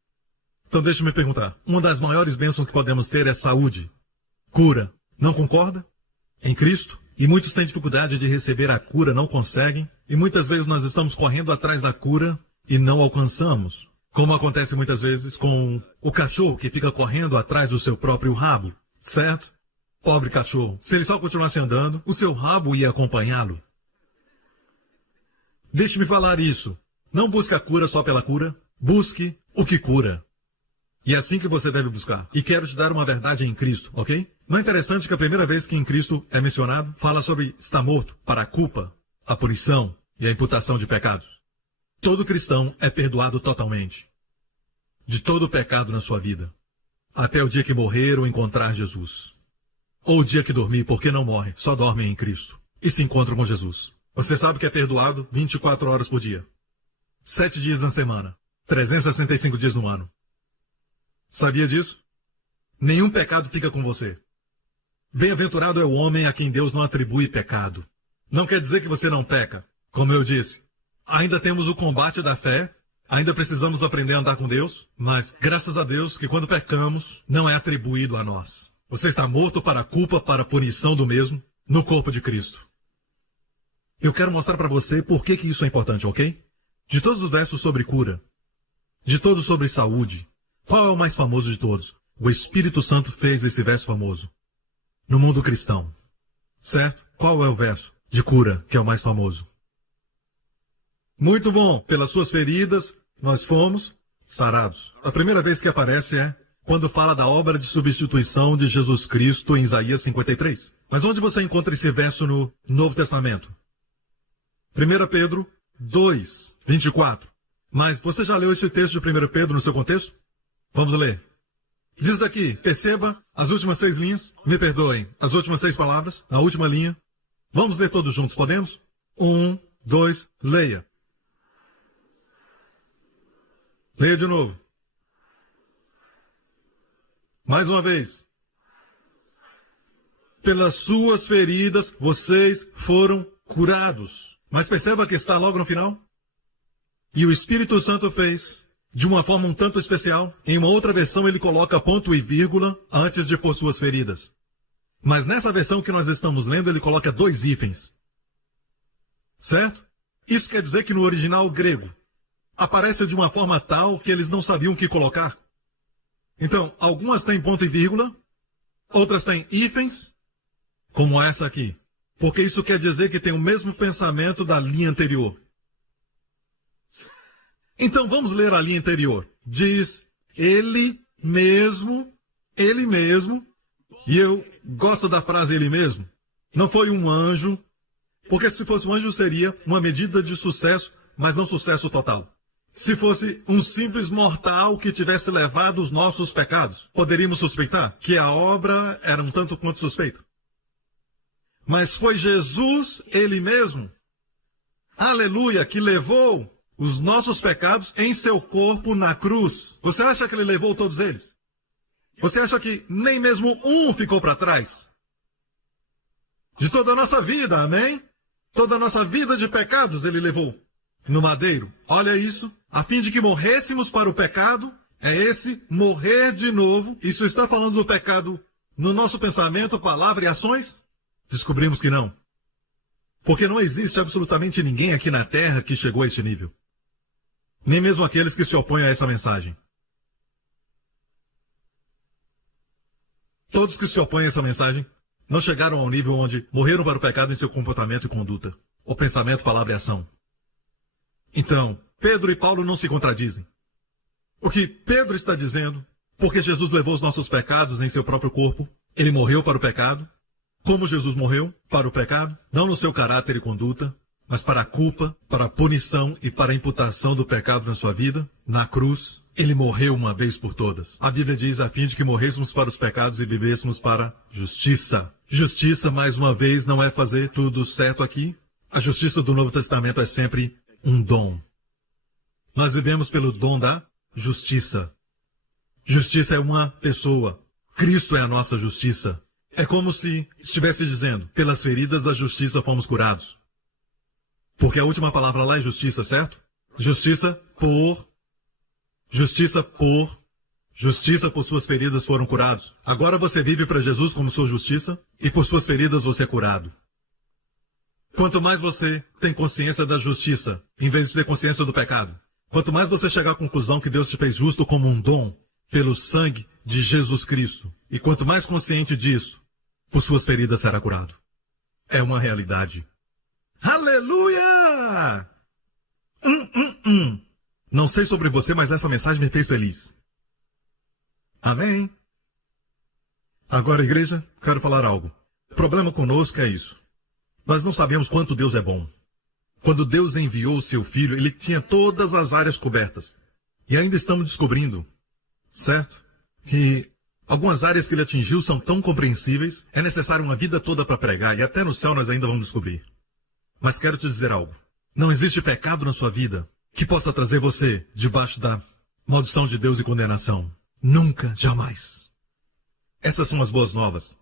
Então deixa-me perguntar. Uma das maiores bênçãos que podemos ter é saúde, cura. Não concorda? Em Cristo? E muitos têm dificuldade de receber a cura, não conseguem. E muitas vezes nós estamos correndo atrás da cura e não alcançamos. Como acontece muitas vezes com o cachorro que fica correndo atrás do seu próprio rabo. Certo? Pobre cachorro. Se ele só continuasse andando, o seu rabo ia acompanhá-lo. Deixe-me falar isso. Não busque a cura só pela cura. Busque o que cura. E é assim que você deve buscar. E quero te dar uma verdade em Cristo, ok? Não é interessante que a primeira vez que em Cristo é mencionado, fala sobre estar morto para a culpa, a punição e a imputação de pecados. Todo cristão é perdoado totalmente. De todo o pecado na sua vida. Até o dia que morrer ou encontrar Jesus. Ou o dia que dormir, porque não morre, só dorme em Cristo. E se encontra com Jesus. Você sabe que é perdoado 24 horas por dia. 7 dias na semana. 365 dias no ano. Sabia disso? Nenhum pecado fica com você. Bem-aventurado é o homem a quem Deus não atribui pecado. Não quer dizer que você não peca. Como eu disse, ainda temos o combate da fé Ainda precisamos aprender a andar com Deus, mas graças a Deus que quando pecamos, não é atribuído a nós. Você está morto para a culpa, para a punição do mesmo, no corpo de Cristo. Eu quero mostrar para você por que isso é importante, ok? De todos os versos sobre cura, de todos sobre saúde, qual é o mais famoso de todos? O Espírito Santo fez esse verso famoso. No mundo cristão. Certo? Qual é o verso de cura que é o mais famoso? Muito bom. Pelas suas feridas, nós fomos sarados. A primeira vez que aparece é quando fala da obra de substituição de Jesus Cristo em Isaías 53. Mas onde você encontra esse verso no Novo Testamento? 1 Pedro 2, 24. Mas você já leu esse texto de 1 Pedro no seu contexto? Vamos ler. Diz aqui, perceba as últimas 6 linhas. Me perdoem, as últimas 6 palavras, a última linha. Vamos ler todos juntos, podemos? 1, 2, leia. Leia de novo. Mais uma vez. Pelas suas feridas, vocês foram curados. Mas perceba que está logo no final. E o Espírito Santo fez, de uma forma um tanto especial. Em uma outra versão ele coloca ponto e vírgula antes de pôr suas feridas. Mas nessa versão que nós estamos lendo, ele coloca 2 hífens. Certo? Isso quer dizer que no original grego, aparece de uma forma tal que eles não sabiam o que colocar. Então, algumas têm ponto e vírgula, outras têm hífens, como essa aqui. Porque isso quer dizer que tem o mesmo pensamento da linha anterior. Então vamos ler a linha anterior. Diz, ele mesmo, e eu gosto da frase ele mesmo, não foi um anjo, porque se fosse um anjo seria uma medida de sucesso, mas não sucesso total. Se fosse um simples mortal que tivesse levado os nossos pecados, poderíamos suspeitar que a obra era um tanto quanto suspeita. Mas foi Jesus, ele mesmo, aleluia, que levou os nossos pecados em seu corpo na cruz. Você acha que ele levou todos eles? Você acha que nem mesmo um ficou para trás? De toda a nossa vida, amém? Toda a nossa vida de pecados ele levou no madeiro. Olha isso. A fim de que morrêssemos para o pecado, é esse morrer de novo. Isso está falando do pecado no nosso pensamento, palavra e ações? Descobrimos que não. Porque não existe absolutamente ninguém aqui na Terra que chegou a este nível. Nem mesmo aqueles que se opõem a essa mensagem. Todos que se opõem a essa mensagem não chegaram ao nível onde morreram para o pecado em seu comportamento e conduta, ou pensamento, palavra e ação. Então, Pedro e Paulo não se contradizem. O que Pedro está dizendo, porque Jesus levou os nossos pecados em seu próprio corpo, ele morreu para o pecado, como Jesus morreu para o pecado, não no seu caráter e conduta, mas para a culpa, para a punição e para a imputação do pecado na sua vida, na cruz, ele morreu uma vez por todas. A Bíblia diz a fim de que morrêssemos para os pecados e vivêssemos para a justiça. Justiça, mais uma vez, não é fazer tudo certo aqui. A justiça do Novo Testamento é sempre um dom. Nós vivemos pelo dom da justiça. Justiça é uma pessoa. Cristo é a nossa justiça. É como se estivesse dizendo, pelas feridas da justiça fomos curados. Porque a última palavra lá é justiça, certo? Justiça por suas feridas foram curados. Agora você vive para Jesus como sua justiça e por suas feridas você é curado. Quanto mais você tem consciência da justiça, em vez de ter consciência do pecado, quanto mais você chegar à conclusão que Deus te fez justo como um dom, pelo sangue de Jesus Cristo, e quanto mais consciente disso, por suas feridas será curado. É uma realidade. Aleluia! Não sei sobre você, mas essa mensagem me fez feliz. Amém? Agora, igreja, quero falar algo. O problema conosco é isso. Nós não sabemos quanto Deus é bom. Quando Deus enviou o seu Filho, ele tinha todas as áreas cobertas. E ainda estamos descobrindo, certo? Que algumas áreas que ele atingiu são tão compreensíveis, é necessário uma vida toda para pregar, e até no céu nós ainda vamos descobrir. Mas quero te dizer algo. Não existe pecado na sua vida que possa trazer você debaixo da maldição de Deus e condenação. Nunca, jamais. Essas são as boas novas.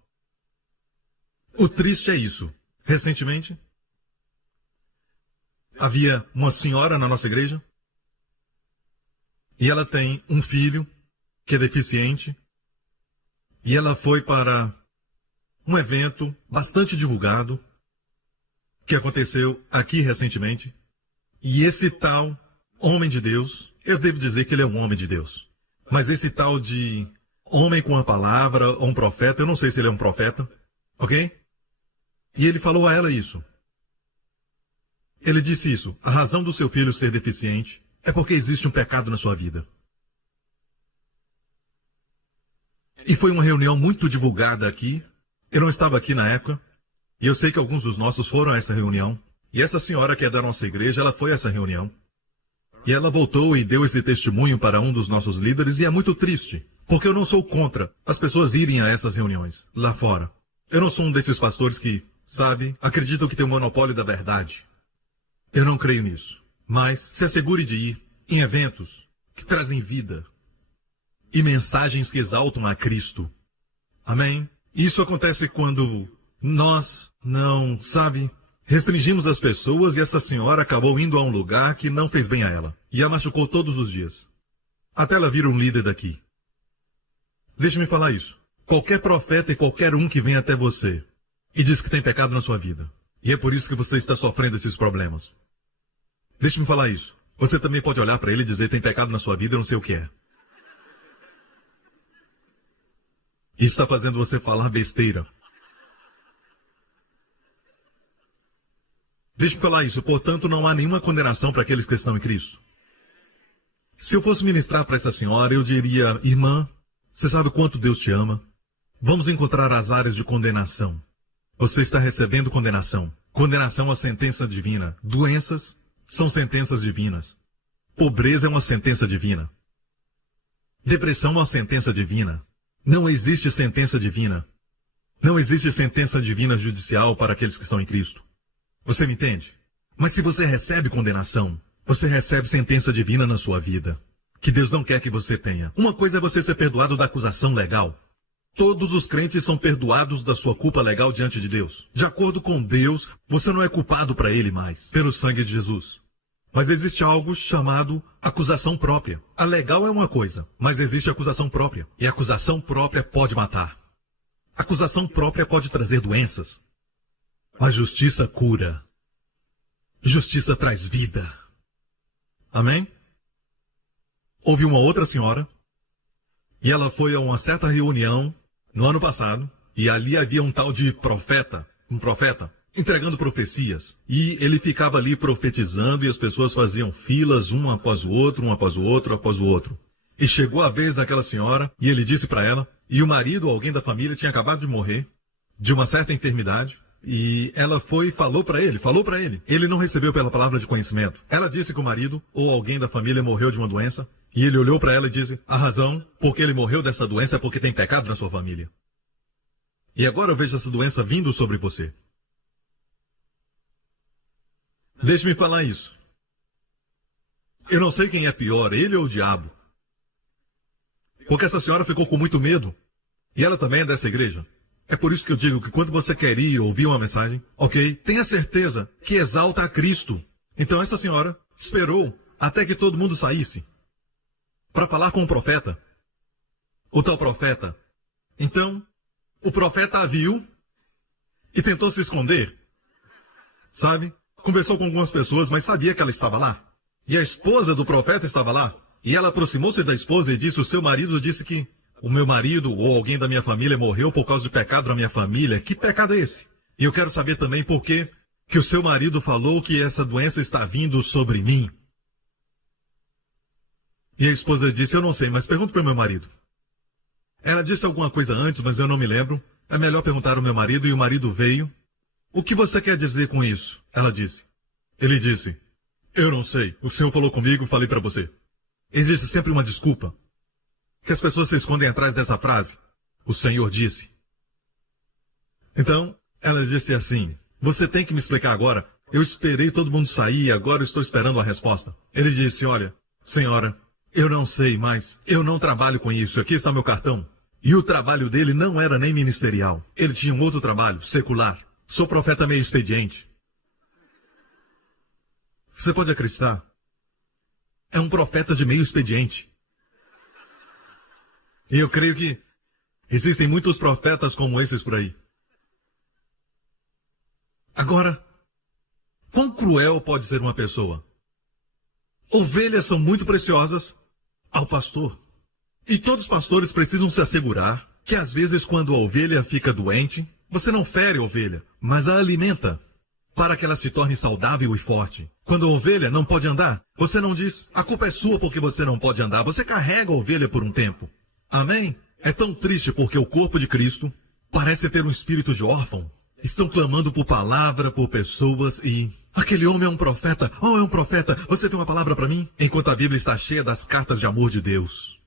O triste é isso. Recentemente, havia uma senhora na nossa igreja E ela tem um filho que é deficiente. E ela foi para um evento bastante divulgado que aconteceu aqui recentemente. E esse tal homem de Deus, eu devo dizer que ele é um homem de Deus. Mas esse tal de homem com a palavra, ou um profeta, eu não sei se ele é um profeta, ok? E ele falou a ela isso. Ele disse isso: a razão do seu filho ser deficiente é porque existe um pecado na sua vida. E foi uma reunião muito divulgada aqui. Eu não estava aqui na época. E eu sei que alguns dos nossos foram a essa reunião. E essa senhora que é da nossa igreja, ela foi a essa reunião. E ela voltou e deu esse testemunho para um dos nossos líderes. E é muito triste, porque eu não sou contra as pessoas irem a essas reuniões lá fora. Eu não sou um desses pastores que, sabe, acreditam que tem o monopólio da verdade. Eu não creio nisso. Mas se assegure de ir em eventos que trazem vida e mensagens que exaltam a Cristo. Amém? Isso acontece quando nós não, sabe, restringimos as pessoas e essa senhora acabou indo a um lugar que não fez bem a ela. E a machucou todos os dias. Até ela vir um líder daqui. Deixe-me falar isso. Qualquer profeta e qualquer um que vem até você e diz que tem pecado na sua vida. E é por isso que você está sofrendo esses problemas. Deixe-me falar isso. Você também pode olhar para ele e dizer: tem pecado na sua vida, eu não sei o que é. Isso está fazendo você falar besteira. Deixe-me falar isso. Portanto, não há nenhuma condenação para aqueles que estão em Cristo. Se eu fosse ministrar para essa senhora, eu diria: irmã, você sabe o quanto Deus te ama? Vamos encontrar as áreas de condenação. Você está recebendo condenação. Condenação é uma sentença divina. Doenças são sentenças divinas. Pobreza é uma sentença divina. Depressão é uma sentença divina. Não existe sentença divina. Não existe sentença divina judicial para aqueles que estão em Cristo. Você me entende? Mas se você recebe condenação, você recebe sentença divina na sua vida, que Deus não quer que você tenha. Uma coisa é você ser perdoado da acusação legal. Todos os crentes são perdoados da sua culpa legal diante de Deus. De acordo com Deus, você não é culpado para Ele mais, pelo sangue de Jesus. Mas existe algo chamado acusação própria. A legal é uma coisa, mas existe acusação própria. E a acusação própria pode matar. A acusação própria pode trazer doenças. Mas justiça cura. Justiça traz vida. Amém? Houve uma outra senhora, e ela foi a uma certa reunião no ano passado, e ali havia um tal de profeta, entregando profecias. E ele ficava ali profetizando e as pessoas faziam filas, um após o outro, um após o outro, após o outro. E chegou a vez daquela senhora e ele disse para ela, e o marido ou alguém da família tinha acabado de morrer de uma certa enfermidade. E ela foi e falou para ele. Ele não recebeu pela palavra de conhecimento. Ela disse que o marido ou alguém da família morreu de uma doença. E ele olhou para ela e disse, a razão porque ele morreu dessa doença é porque tem pecado na sua família. E agora eu vejo essa doença vindo sobre você. Deixe-me falar isso. Eu não sei quem é pior, ele ou o diabo. Porque essa senhora ficou com muito medo. E ela também é dessa igreja. É por isso que eu digo que quando você quer ir ouvir uma mensagem, ok, tenha certeza que exalta a Cristo. Então essa senhora esperou até que todo mundo saísse para falar com o profeta. O tal profeta. Então, o profeta a viu e tentou se esconder. Sabe? Conversou com algumas pessoas, mas sabia que ela estava lá. E a esposa do profeta estava lá. E ela aproximou-se da esposa e disse, o seu marido disse que o meu marido ou alguém da minha família morreu por causa de pecado na minha família. Que pecado é esse? E eu quero saber também por que o seu marido falou que essa doença está vindo sobre mim. E a esposa disse, eu não sei, mas pergunto para o meu marido. Ela disse alguma coisa antes, mas eu não me lembro. É melhor perguntar ao meu marido, e o marido veio. O que você quer dizer com isso? Ela disse. Ele disse, eu não sei. O senhor falou comigo, falei para você. Existe sempre uma desculpa. Que as pessoas se escondem atrás dessa frase. O Senhor disse. Então, ela disse assim, você tem que me explicar agora. Eu esperei todo mundo sair e agora eu estou esperando a resposta. Ele disse, olha, senhora, eu não sei, mas eu não trabalho com isso. Aqui está meu cartão. E o trabalho dele não era nem ministerial. Ele tinha um outro trabalho, secular. Sou profeta meio expediente. Você pode acreditar? É um profeta de meio expediente. E eu creio que existem muitos profetas como esses por aí. Agora, quão cruel pode ser uma pessoa? Ovelhas são muito preciosas ao pastor. E todos os pastores precisam se assegurar que às vezes quando a ovelha fica doente, você não fere a ovelha, mas a alimenta, para que ela se torne saudável e forte. Quando a ovelha não pode andar, você não diz, a culpa é sua porque você não pode andar. Você carrega a ovelha por um tempo. Amém? É tão triste porque o corpo de Cristo parece ter um espírito de órfão. Estão clamando por palavra, por pessoas e... Aquele homem é um profeta. Oh, é um profeta. Você tem uma palavra para mim? Enquanto a Bíblia está cheia das cartas de amor de Deus.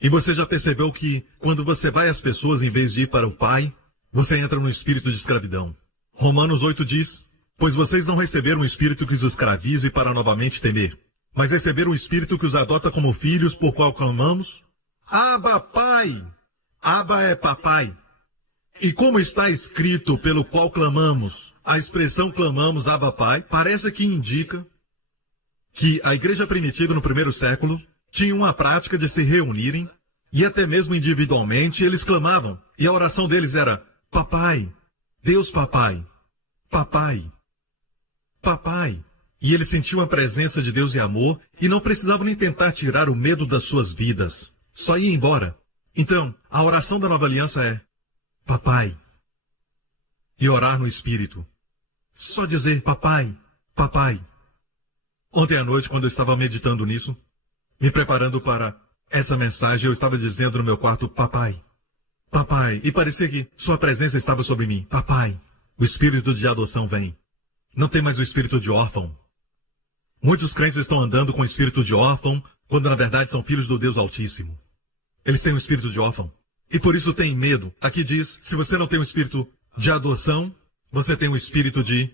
E você já percebeu que quando você vai às pessoas em vez de ir para o Pai, você entra no espírito de escravidão. Romanos 8 diz, pois vocês não receberam um espírito que os escravize para novamente temer, mas receberam um espírito que os adota como filhos, por qual clamamos, Abba, Pai. Abba é papai. E como está escrito pelo qual clamamos, a expressão clamamos Abba, Pai, parece que indica que a igreja primitiva no primeiro século tinha uma prática de se reunirem e até mesmo individualmente eles clamavam. E a oração deles era, papai, Deus papai, papai, papai. E eles sentiam a presença de Deus e amor e não precisavam nem tentar tirar o medo das suas vidas. Só ia embora. Então, a oração da nova aliança é, papai. E orar no Espírito. Só dizer, papai, papai. Ontem à noite, quando eu estava meditando nisso, me preparando para essa mensagem, eu estava dizendo no meu quarto, papai, papai. E parecia que sua presença estava sobre mim. Papai, o espírito de adoção vem. Não tem mais o espírito de órfão. Muitos crentes estão andando com o espírito de órfão, quando na verdade são filhos do Deus Altíssimo. Eles têm o espírito de órfão. E por isso têm medo. Aqui diz, se você não tem o espírito de adoção, você tem o espírito de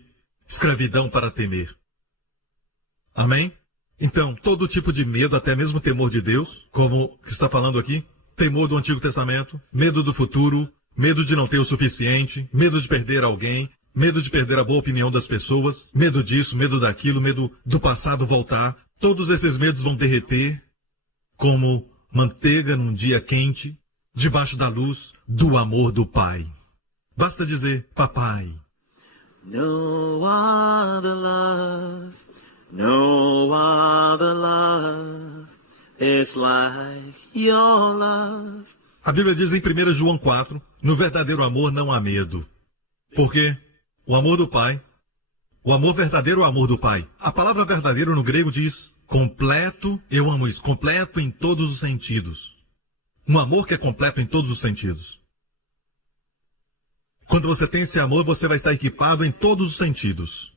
escravidão para temer. Amém? Então, todo tipo de medo, até mesmo temor de Deus, como está falando aqui, temor do Antigo Testamento, medo do futuro, medo de não ter o suficiente, medo de perder alguém, medo de perder a boa opinião das pessoas, medo disso, medo daquilo, medo do passado voltar. Todos esses medos vão derreter como manteiga num dia quente, debaixo da luz do amor do Pai. Basta dizer, papai. No other love, no other love is like your love. A Bíblia diz em 1 João 4, no verdadeiro amor não há medo. Porque o amor do Pai, o amor verdadeiro é o amor do Pai. A palavra verdadeiro no grego diz completo, eu amo isso, completo em todos os sentidos. Um amor que é completo em todos os sentidos. Quando você tem esse amor, você vai estar equipado em todos os sentidos.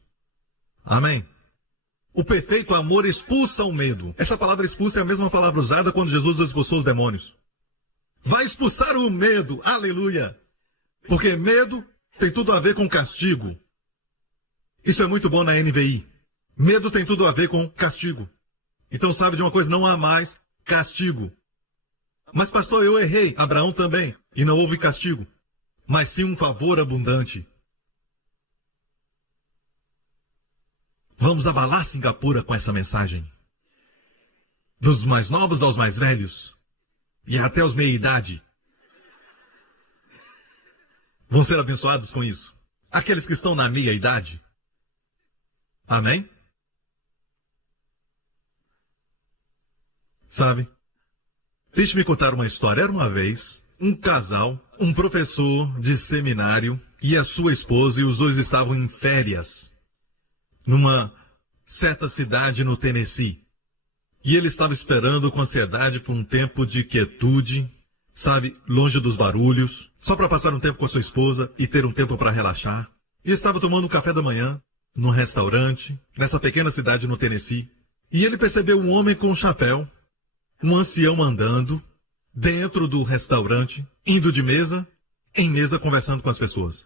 Amém? O perfeito amor expulsa o medo. Essa palavra expulsa é a mesma palavra usada quando Jesus expulsou os demônios. Vai expulsar o medo. Aleluia! Porque medo tem tudo a ver com castigo. Isso é muito bom na NVI. Medo tem tudo a ver com castigo. Então sabe de uma coisa, não há mais castigo. Mas pastor, eu errei. Abraão também. E não houve castigo. Mas sim um favor abundante. Vamos abalar Singapura com essa mensagem. Dos mais novos aos mais velhos. E até os meia-idade. Vão ser abençoados com isso. Aqueles que estão na meia-idade. Amém? Sabe? Deixe-me contar uma história. Era uma vez um casal, um professor de seminário e a sua esposa, e os dois estavam em férias numa certa cidade no Tennessee. E ele estava esperando com ansiedade por um tempo de quietude, sabe, longe dos barulhos, só para passar um tempo com a sua esposa e ter um tempo para relaxar. E estava tomando um café da manhã num restaurante, nessa pequena cidade no Tennessee. E ele percebeu um homem com um chapéu, um ancião andando dentro do restaurante, indo de mesa em mesa, conversando com as pessoas.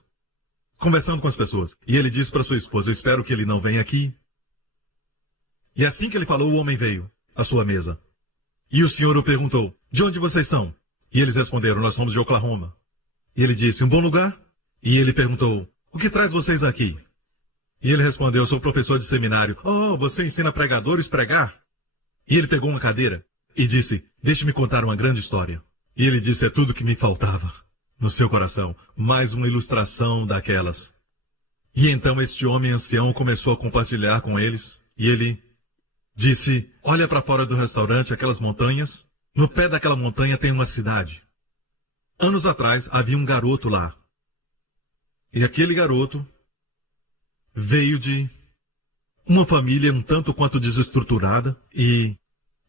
Conversando com as pessoas. E ele disse para sua esposa, eu espero que ele não venha aqui. E assim que ele falou, o homem veio à sua mesa. E o senhor o perguntou, de onde vocês são? E eles responderam, nós somos de Oklahoma. E ele disse, um bom lugar? E ele perguntou, o que traz vocês aqui? E ele respondeu, eu sou professor de seminário. Oh, você ensina pregadores pregar? E ele pegou uma cadeira e disse, deixe-me contar uma grande história. E ele disse, é tudo que me faltava no seu coração. Mais uma ilustração daquelas. E então este homem ancião começou a compartilhar com eles. E ele disse, olha para fora do restaurante, aquelas montanhas. No pé daquela montanha tem uma cidade. Anos atrás havia um garoto lá. E aquele garoto veio de uma família um tanto quanto desestruturada. E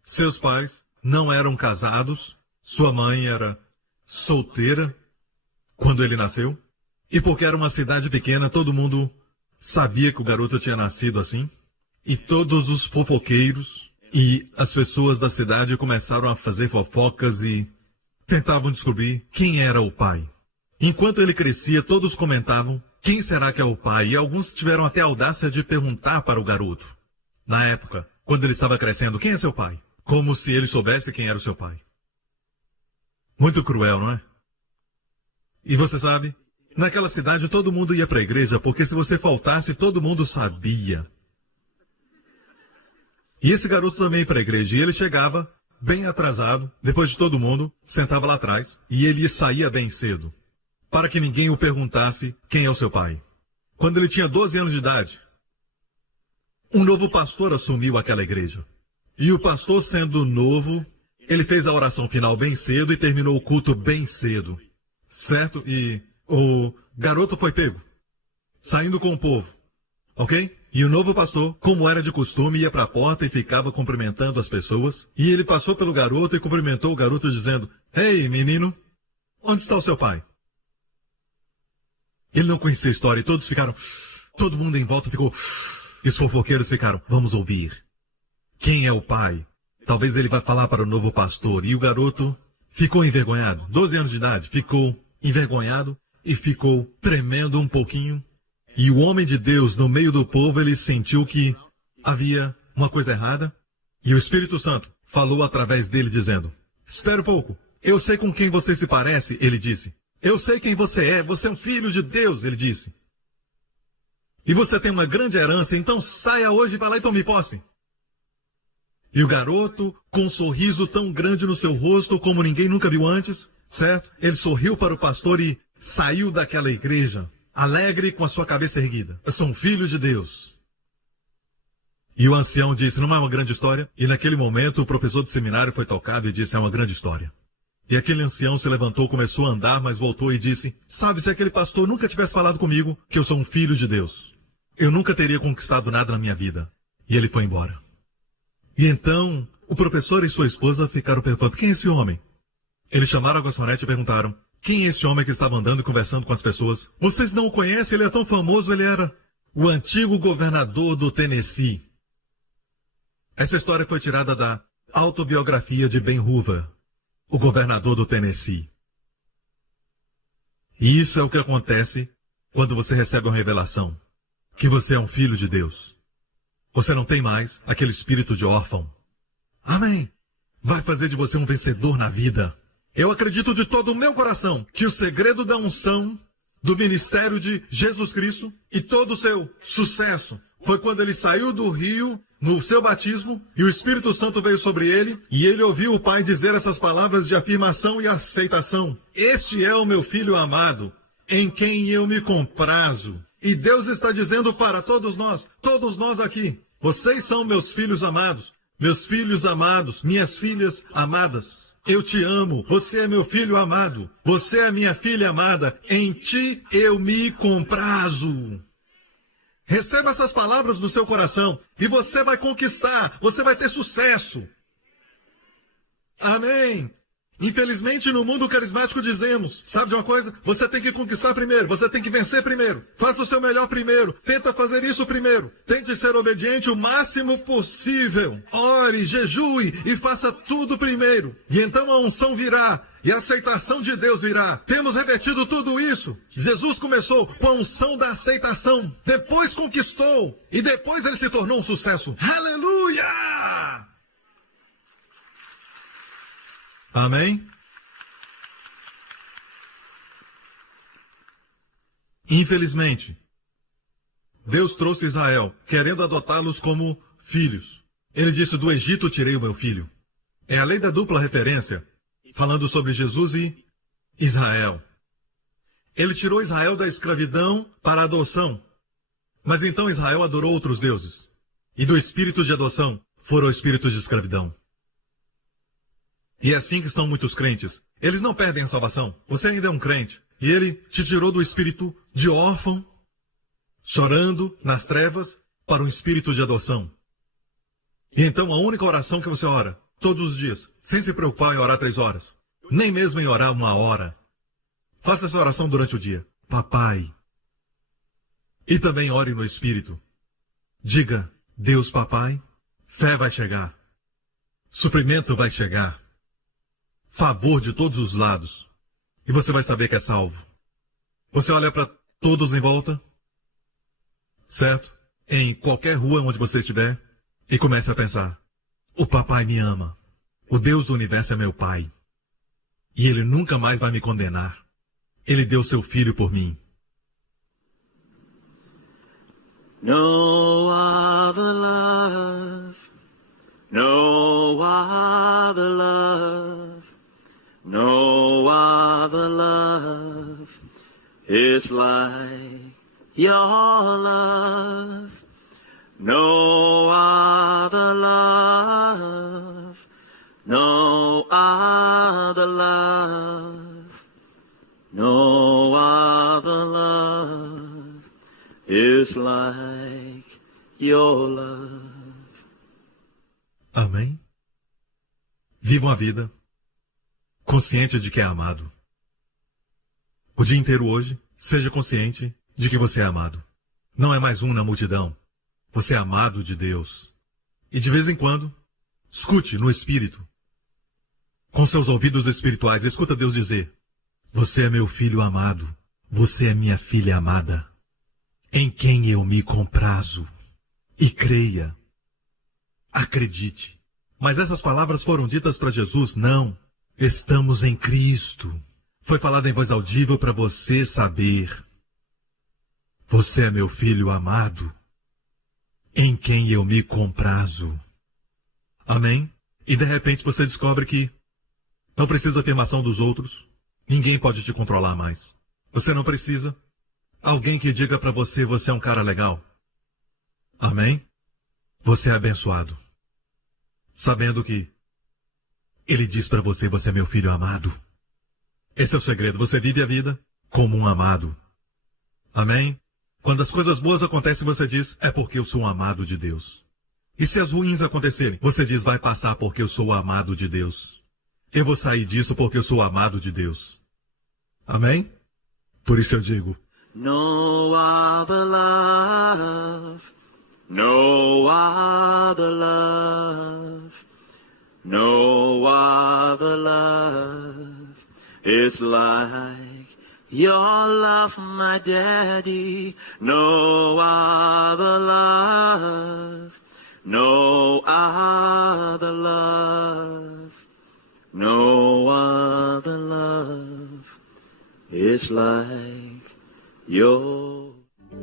seus pais não eram casados. Sua mãe era solteira quando ele nasceu. E porque era uma cidade pequena, todo mundo sabia que o garoto tinha nascido assim. E todos os fofoqueiros e as pessoas da cidade começaram a fazer fofocas e tentavam descobrir quem era o pai. Enquanto ele crescia, todos comentavam quem será que é o pai. E alguns tiveram até a audácia de perguntar para o garoto. Na época, quando ele estava crescendo, quem é seu pai? Como se ele soubesse quem era o seu pai. Muito cruel, não é? E você sabe, naquela cidade todo mundo ia para a igreja, porque se você faltasse, todo mundo sabia. E esse garoto também ia para a igreja, e ele chegava bem atrasado, depois de todo mundo, sentava lá atrás, e ele saía bem cedo, para que ninguém o perguntasse quem é o seu pai. Quando ele tinha 12 anos de idade, um novo pastor assumiu aquela igreja. E o pastor, sendo novo, ele fez a oração final bem cedo e terminou o culto bem cedo. Certo? E o garoto foi pego, saindo com o povo. Ok? E o novo pastor, como era de costume, ia para a porta e ficava cumprimentando as pessoas. E ele passou pelo garoto e cumprimentou o garoto dizendo, ei, menino, onde está o seu pai? Ele não conhecia a história e todos ficaram... Todo mundo em volta ficou... E os fofoqueiros ficaram, vamos ouvir. Quem é o pai? Talvez ele vá falar para o novo pastor. E o garoto ficou envergonhado. 12 anos de idade, ficou envergonhado e ficou tremendo um pouquinho. E o homem de Deus, no meio do povo, ele sentiu que havia uma coisa errada. E o Espírito Santo falou através dele dizendo, espera um pouco, eu sei com quem você se parece, ele disse. Eu sei quem você é um filho de Deus, ele disse. E você tem uma grande herança, então saia hoje e vá lá e tome posse. E o garoto, com um sorriso tão grande no seu rosto como ninguém nunca viu antes, certo? Ele sorriu para o pastor e saiu daquela igreja, alegre com a sua cabeça erguida. Eu sou um filho de Deus. E o ancião disse, não é uma grande história? E naquele momento o professor de seminário foi tocado e disse, é uma grande história. E aquele ancião se levantou, começou a andar, mas voltou e disse, sabe, se aquele pastor nunca tivesse falado comigo que eu sou um filho de Deus, eu nunca teria conquistado nada na minha vida. E ele foi embora. E então, o professor e sua esposa ficaram perguntando, quem é esse homem? Eles chamaram a garçonete e perguntaram, quem é esse homem que estava andando e conversando com as pessoas? Vocês não o conhecem, ele é tão famoso, ele era o antigo governador do Tennessee. Essa história foi tirada da autobiografia de Ben Hoover, o governador do Tennessee. E isso é o que acontece quando você recebe uma revelação, que você é um filho de Deus. Você não tem mais aquele espírito de órfão. Amém. Vai fazer de você um vencedor na vida. Eu acredito de todo o meu coração que o segredo da unção do ministério de Jesus Cristo e todo o seu sucesso foi quando ele saiu do rio no seu batismo e o Espírito Santo veio sobre ele e ele ouviu o Pai dizer essas palavras de afirmação e aceitação. Este é o meu filho amado, em quem eu me comprazo. E Deus está dizendo para todos nós aqui, vocês são meus filhos amados, minhas filhas amadas. Eu te amo, você é meu filho amado, você é minha filha amada, em ti eu me comprazo. Receba essas palavras no seu coração e você vai conquistar, você vai ter sucesso. Amém. Infelizmente, no mundo carismático dizemos, sabe de uma coisa? Você tem que conquistar primeiro, você tem que vencer primeiro. Faça o seu melhor primeiro, tenta fazer isso primeiro. Tente ser obediente o máximo possível. Ore, jejue e faça tudo primeiro. E então a unção virá e a aceitação de Deus virá. Temos repetido tudo isso. Jesus começou com a unção da aceitação, depois conquistou e depois ele se tornou um sucesso. Aleluia! Amém? Infelizmente, Deus trouxe Israel, querendo adotá-los como filhos. Ele disse, do Egito tirei o meu filho. É a lei da dupla referência. falando sobre Jesus e Israel. Ele tirou Israel da escravidão para a adoção. Mas então Israel adorou outros deuses. E do espírito de adoção foram o espírito de escravidão. E é assim que estão muitos crentes. Eles não perdem a salvação. Você ainda é um crente. E ele te tirou do espírito de órfão, chorando nas trevas, para um espírito de adoção. E então a única oração que você ora, todos os dias, sem se preocupar em orar 3 horas, nem mesmo em orar 1 hora. Faça essa oração durante o dia. Papai. E também ore no espírito. Diga, Deus Papai, fé vai chegar. Suprimento vai chegar. Favor de todos os lados. E você vai saber que é salvo. Você olha para todos em volta, certo? Em qualquer rua onde você estiver, e começa a pensar, o papai me ama. O Deus do universo é meu pai. E ele nunca mais vai me condenar. Ele deu seu filho por mim. No other love, no other love, no other love is like your love. No other love, no other love, no other love is like your love. Amém? Vivam a vida consciente de que é amado. O dia inteiro hoje, seja consciente de que você é amado. Não é mais um na multidão. Você é amado de Deus. E de vez em quando, escute no espírito. Com seus ouvidos espirituais, escuta Deus dizer, você é meu filho amado. Você é minha filha amada. Em quem eu me comprazo. E creia. Acredite. Mas essas palavras foram ditas para Jesus? Não. Estamos em Cristo. Foi falado em voz audível para você saber. Você é meu filho amado, em quem eu me comprazo. Amém? E de repente você descobre que não precisa afirmação dos outros. Ninguém pode te controlar mais. Você não precisa alguém que diga para você, você é um cara legal. Amém? Você é abençoado. Sabendo que ele diz para você, você é meu filho amado. Esse é o segredo. Você vive a vida como um amado. Amém? Quando as coisas boas acontecem, você diz, é porque eu sou um amado de Deus. E se as ruins acontecerem, você diz, vai passar porque eu sou o amado de Deus. Eu vou sair disso porque eu sou o amado de Deus. Amém? Por isso eu digo, No other love, no other love, no other love is like your love, my daddy. No other love, no other love, no other love is like your...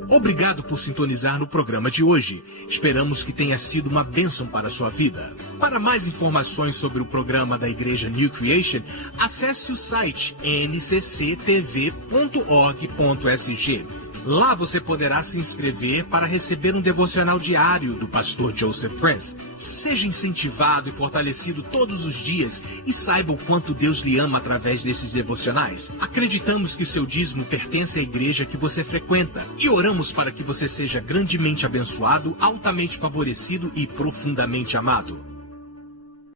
Obrigado por sintonizar no programa de hoje. Esperamos que tenha sido uma bênção para a sua vida. Para mais informações sobre o programa da Igreja New Creation, acesse o site ncctv.org.sg. Lá você poderá se inscrever para receber um devocional diário do pastor Joseph Prince. Seja incentivado e fortalecido todos os dias e saiba o quanto Deus lhe ama através desses devocionais. Acreditamos que o seu dízimo pertence à igreja que você frequenta e oramos para que você seja grandemente abençoado, altamente favorecido e profundamente amado.